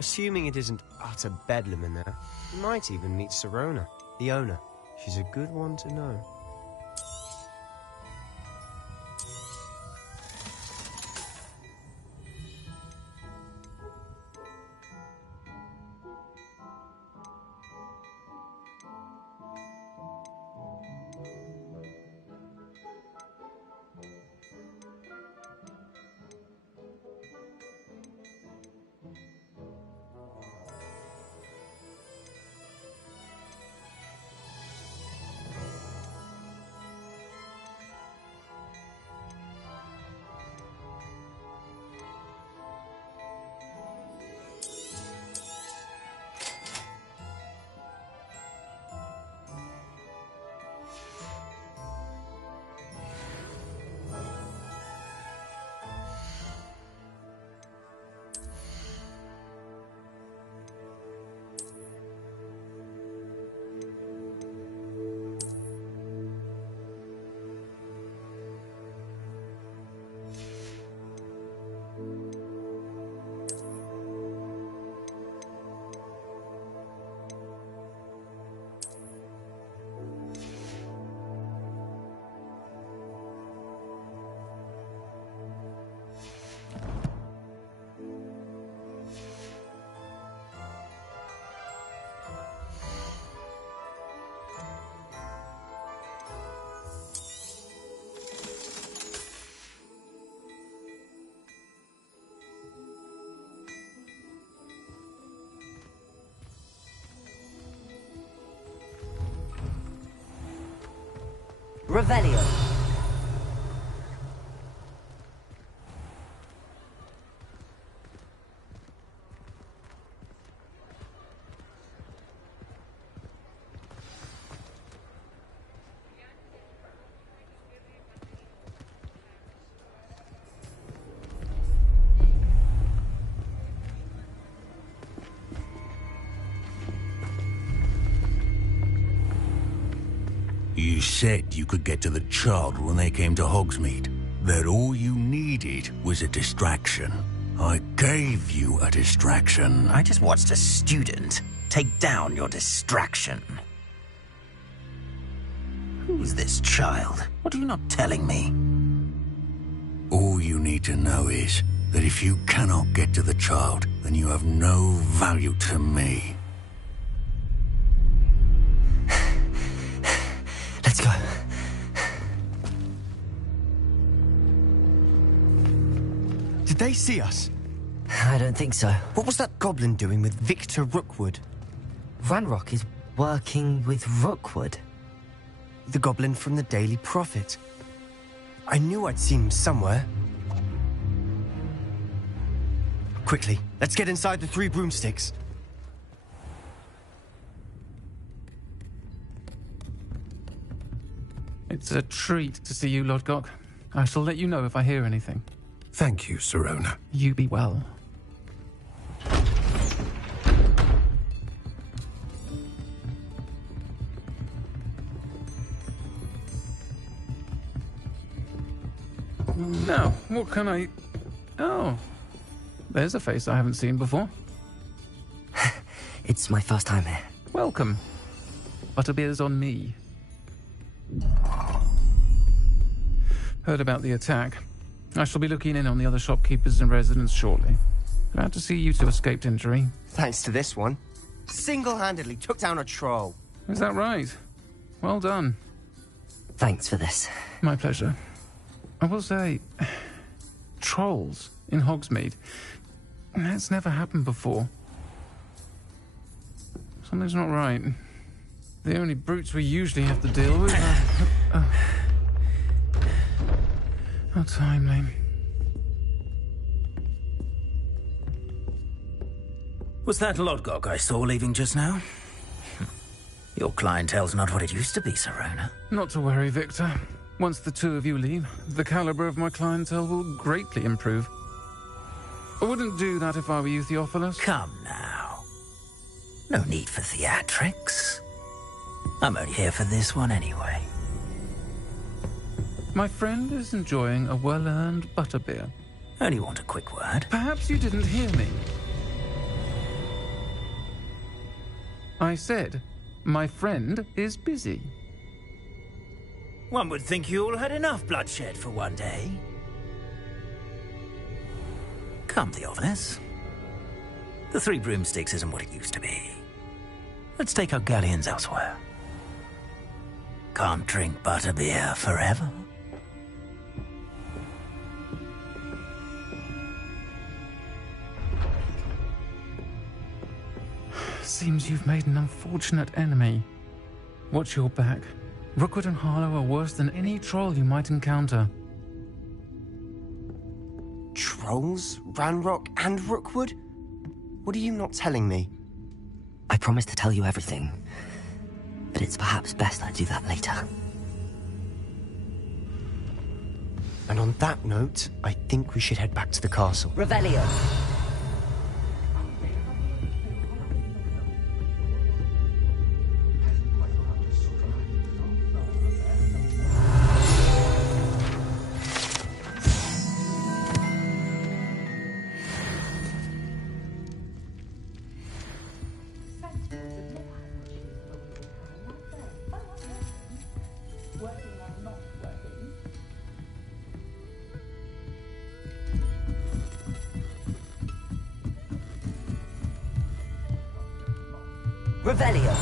Assuming it isn't utter bedlam in there, you might even meet Sirona, the owner. She's a good one to know. Revelio. You said you could get to the child when they came to Hogsmeade. That all you needed was a distraction. I gave you a distraction. I just watched a student take down your distraction. Who's this child? What are you not telling me? All you need to know is that if you cannot get to the child, then you have no value to me. Let's go. Did they see us? I don't think so. What was that goblin doing with Victor Rookwood? Ranrock is working with Rookwood. The goblin from the Daily Prophet. I knew I'd seen him somewhere. Quickly, let's get inside the 3 broomsticks. It's a treat to see you, Lodgok. I shall let you know if I hear anything. Thank you, Sirona. You be well. Now, what can I... Oh, there's a face I haven't seen before. It's my first time here. Welcome. Butterbeer's on me. Heard about the attack. I shall be looking in on the other shopkeepers and residents shortly. Glad to see you two escaped injury. Thanks to this one. Single-handedly took down a troll. Is that right? Well done. Thanks for this. My pleasure. I will say, trolls in Hogsmeade. That's never happened before. Something's not right. The only brutes we usually have to deal with are... How timely. Was that Lodgok I saw leaving just now? Your clientele's not what it used to be, Sirona. Not to worry, Victor. Once the two of you leave, the caliber of my clientele will greatly improve. I wouldn't do that if I were you, Theophilus. Come now. No need for theatrics. I'm only here for this one anyway. My friend is enjoying a well-earned butterbeer. Only want a quick word. Perhaps you didn't hear me. I said, my friend is busy. One would think you all had enough bloodshed for one day. Come, Theophilus. The 3 broomsticks isn't what it used to be. Let's take our galleons elsewhere. Can't drink butterbeer forever. Seems you've made an unfortunate enemy. Watch your back. Rookwood and Harlow are worse than any troll you might encounter. Trolls? Ranrock and Rookwood? What are you not telling me? I promised to tell you everything, but it's perhaps best I do that later. And on that note, I think we should head back to the castle. Revelio. Revelio.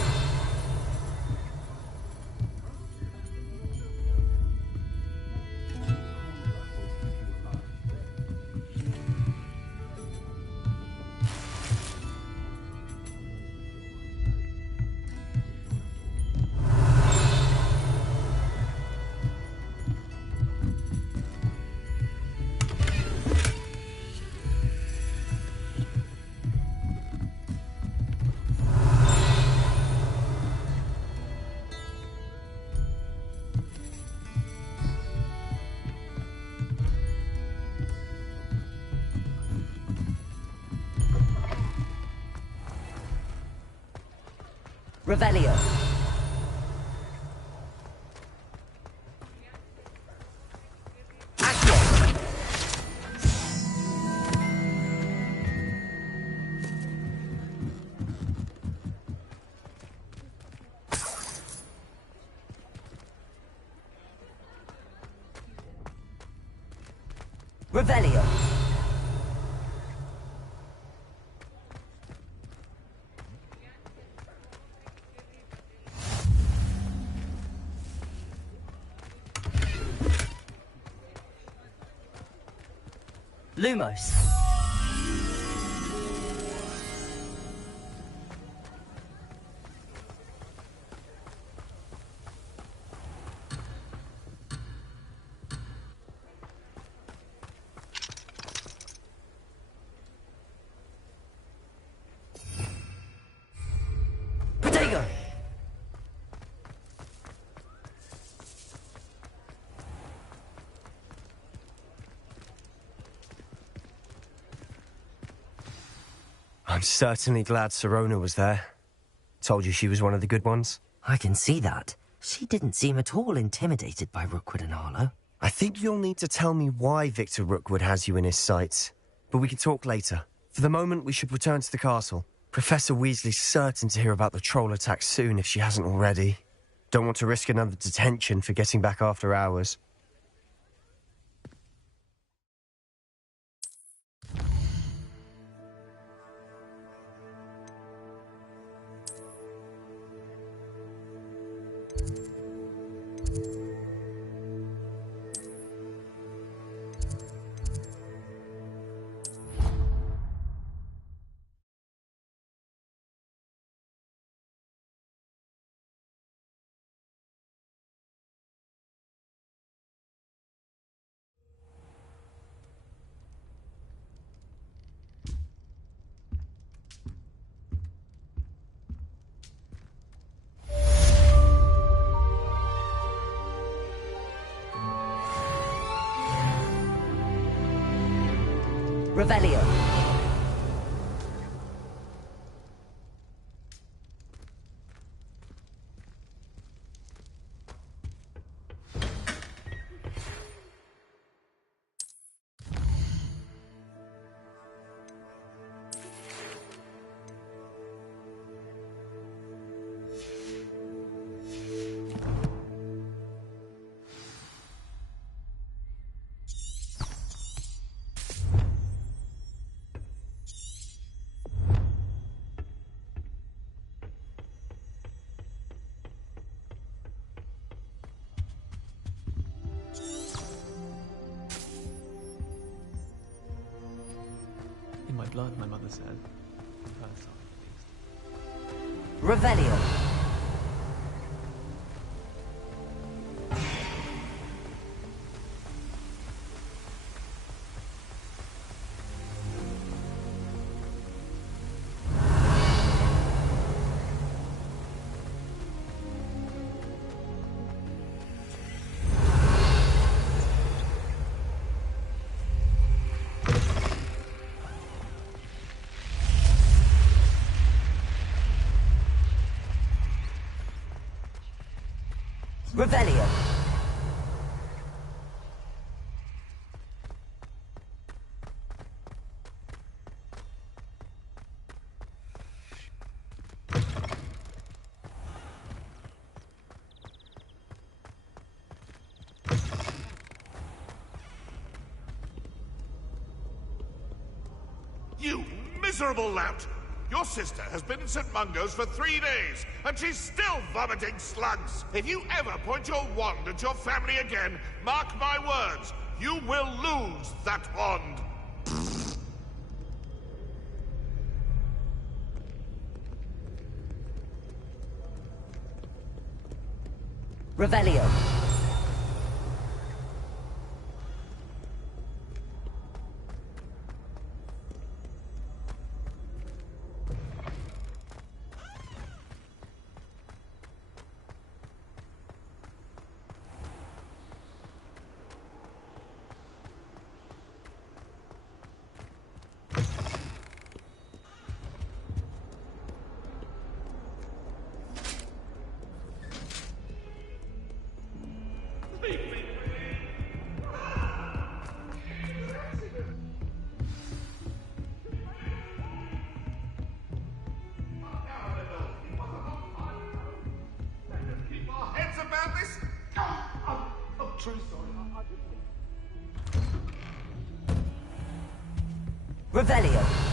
Revelio. Revelio. Lumos. Protego. I'm certainly glad Sirona was there. Told you she was one of the good ones. I can see that. She didn't seem at all intimidated by Rookwood and Harlow. I think you'll need to tell me why Victor Rookwood has you in his sights. But we can talk later. For the moment, we should return to the castle. Professor Weasley's certain to hear about the troll attack soon if she hasn't already. Don't want to risk another detention for getting back after hours. Revelio. In my blood, my mother said. First time, at least. Revelio. Revelio. You miserable lout! Your sister has been in St. Mungo's for 3 days, and she's still vomiting slugs! If you ever point your wand at your family again, mark my words, you will lose that wand! Revelio. truly sorry. Revelio.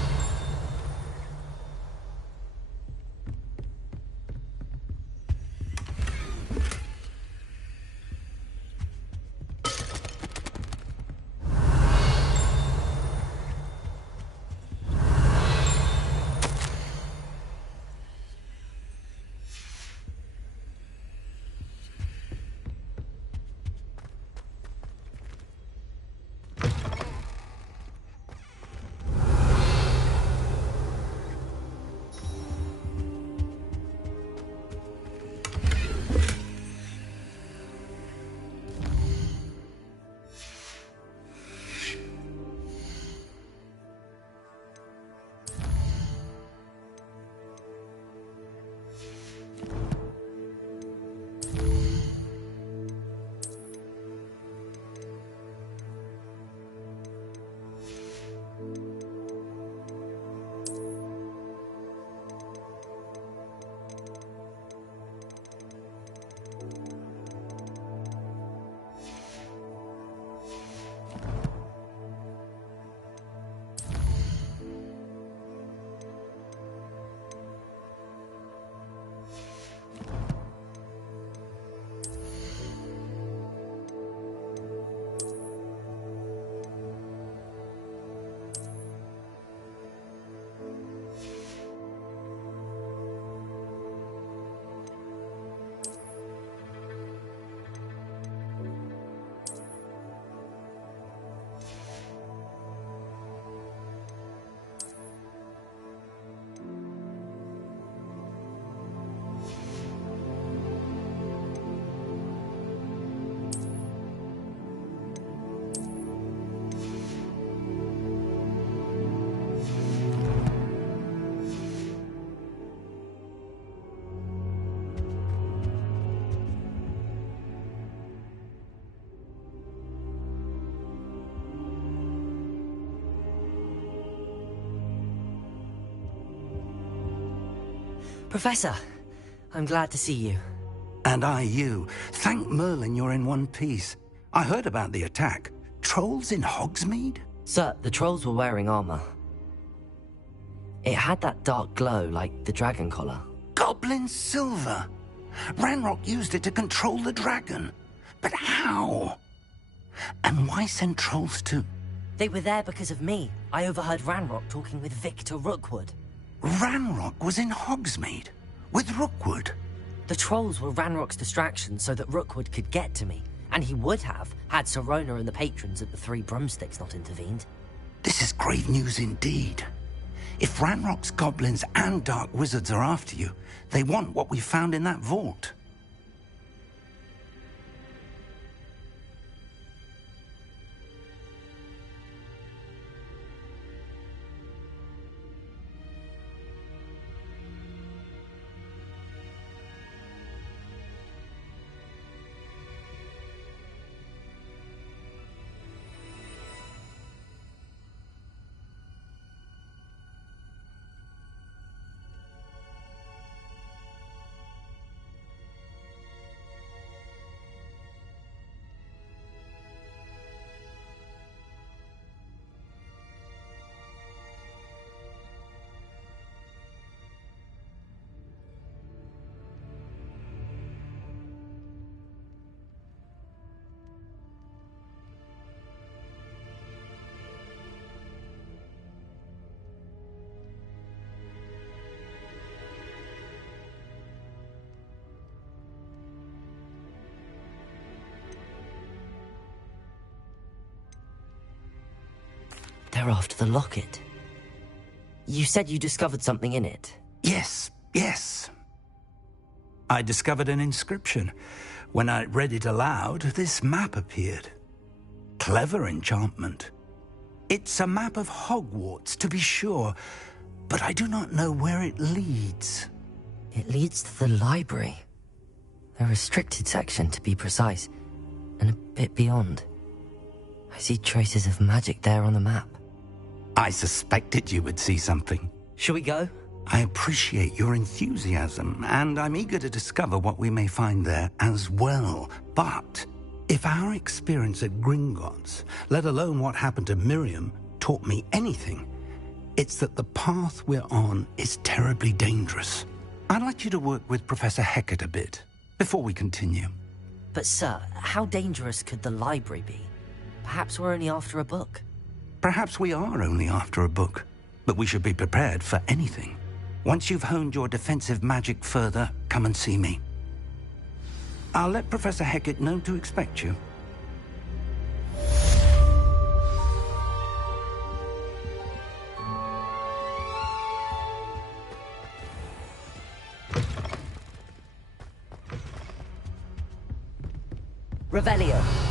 Professor, I'm glad to see you. And I you. Thank Merlin you're in one piece. I heard about the attack. Trolls in Hogsmeade? Sir, the trolls were wearing armor. It had that dark glow like the dragon collar. Goblin silver! Ranrock used it to control the dragon. But how? And why send trolls to... They were there because of me. I overheard Ranrock talking with Victor Rookwood. Ranrock was in Hogsmeade? With Rookwood? The trolls were Ranrock's distraction so that Rookwood could get to me. And he would have, had Sirona and the patrons at the Three Broomsticks not intervened. This is grave news indeed. If Ranrock's goblins and dark wizards are after you, they want what we found in that vault. They're after the locket. You said you discovered something in it. Yes. I discovered an inscription. When I read it aloud, this map appeared. Clever enchantment. It's a map of Hogwarts, to be sure, but I do not know where it leads. It leads to the library. A restricted section, to be precise, and a bit beyond. I see traces of magic there on the map. I suspected you would see something. Shall we go? I appreciate your enthusiasm, and I'm eager to discover what we may find there as well. But If our experience at Gringotts, let alone what happened to Miriam, taught me anything, it's that the path we're on is terribly dangerous. I'd like you to work with Professor Hecat a bit, before we continue. But sir, how dangerous could the library be? Perhaps we're only after a book. Perhaps we are only after a book, but we should be prepared for anything. Once you've honed your defensive magic further, come and see me. I'll let Professor Hecat know to expect you. Revelio.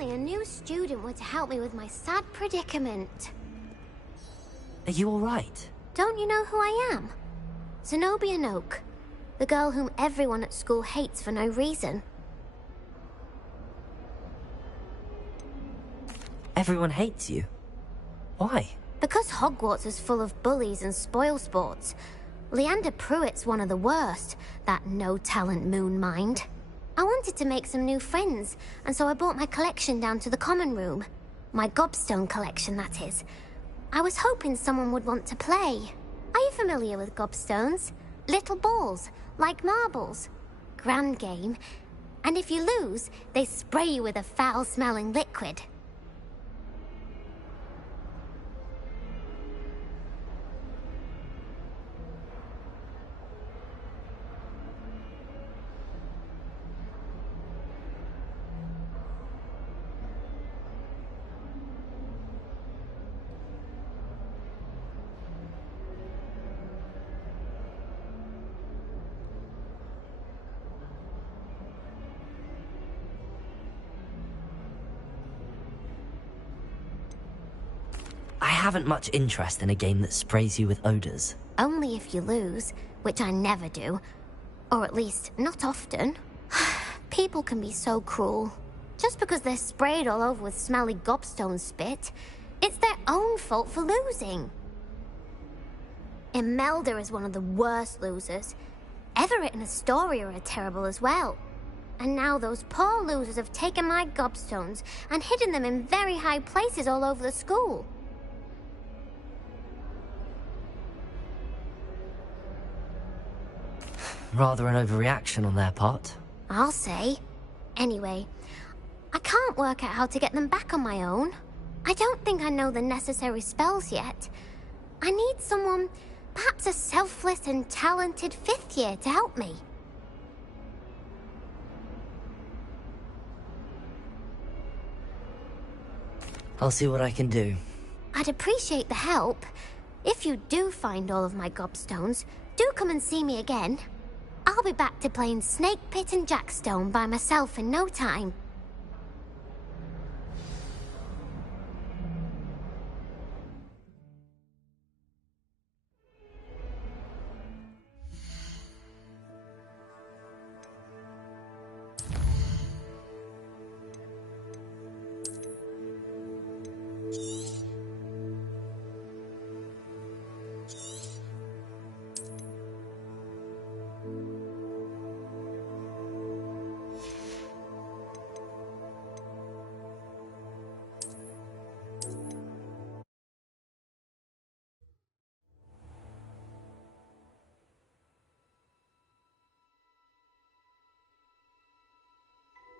only a new student were to help me with my sad predicament. Are you alright? Don't you know who I am? Zenobia Noak, the girl whom everyone at school hates for no reason. Everyone hates you. Why? Because Hogwarts is full of bullies and spoilsports. Leander Pruitt's one of the worst, that no-talent moon mind. I wanted to make some new friends, and so I brought my collection down to the common room. My gobstone collection, that is. I was hoping someone would want to play. Are you familiar with gobstones? Little balls, like marbles. Grand game. And if you lose, they spray you with a foul-smelling liquid. I haven't much interest in a game that sprays you with odors. Only if you lose, which I never do. Or at least, not often. People can be so cruel. Just because they're sprayed all over with smelly gobstone spit, it's their own fault for losing. Imelda is one of the worst losers. Everett and Astoria are terrible as well. And now those poor losers have taken my gobstones and hidden them in very high places all over the school. Rather an overreaction on their part. I'll say. Anyway, I can't work out how to get them back on my own. I don't think I know the necessary spells yet. I need someone, perhaps a selfless and talented 5th year to help me. I'll see what I can do. I'd appreciate the help. If you do find all of my gobstones, do come and see me again. I'll be back to playing Snake Pit and Jackstone by myself in no time.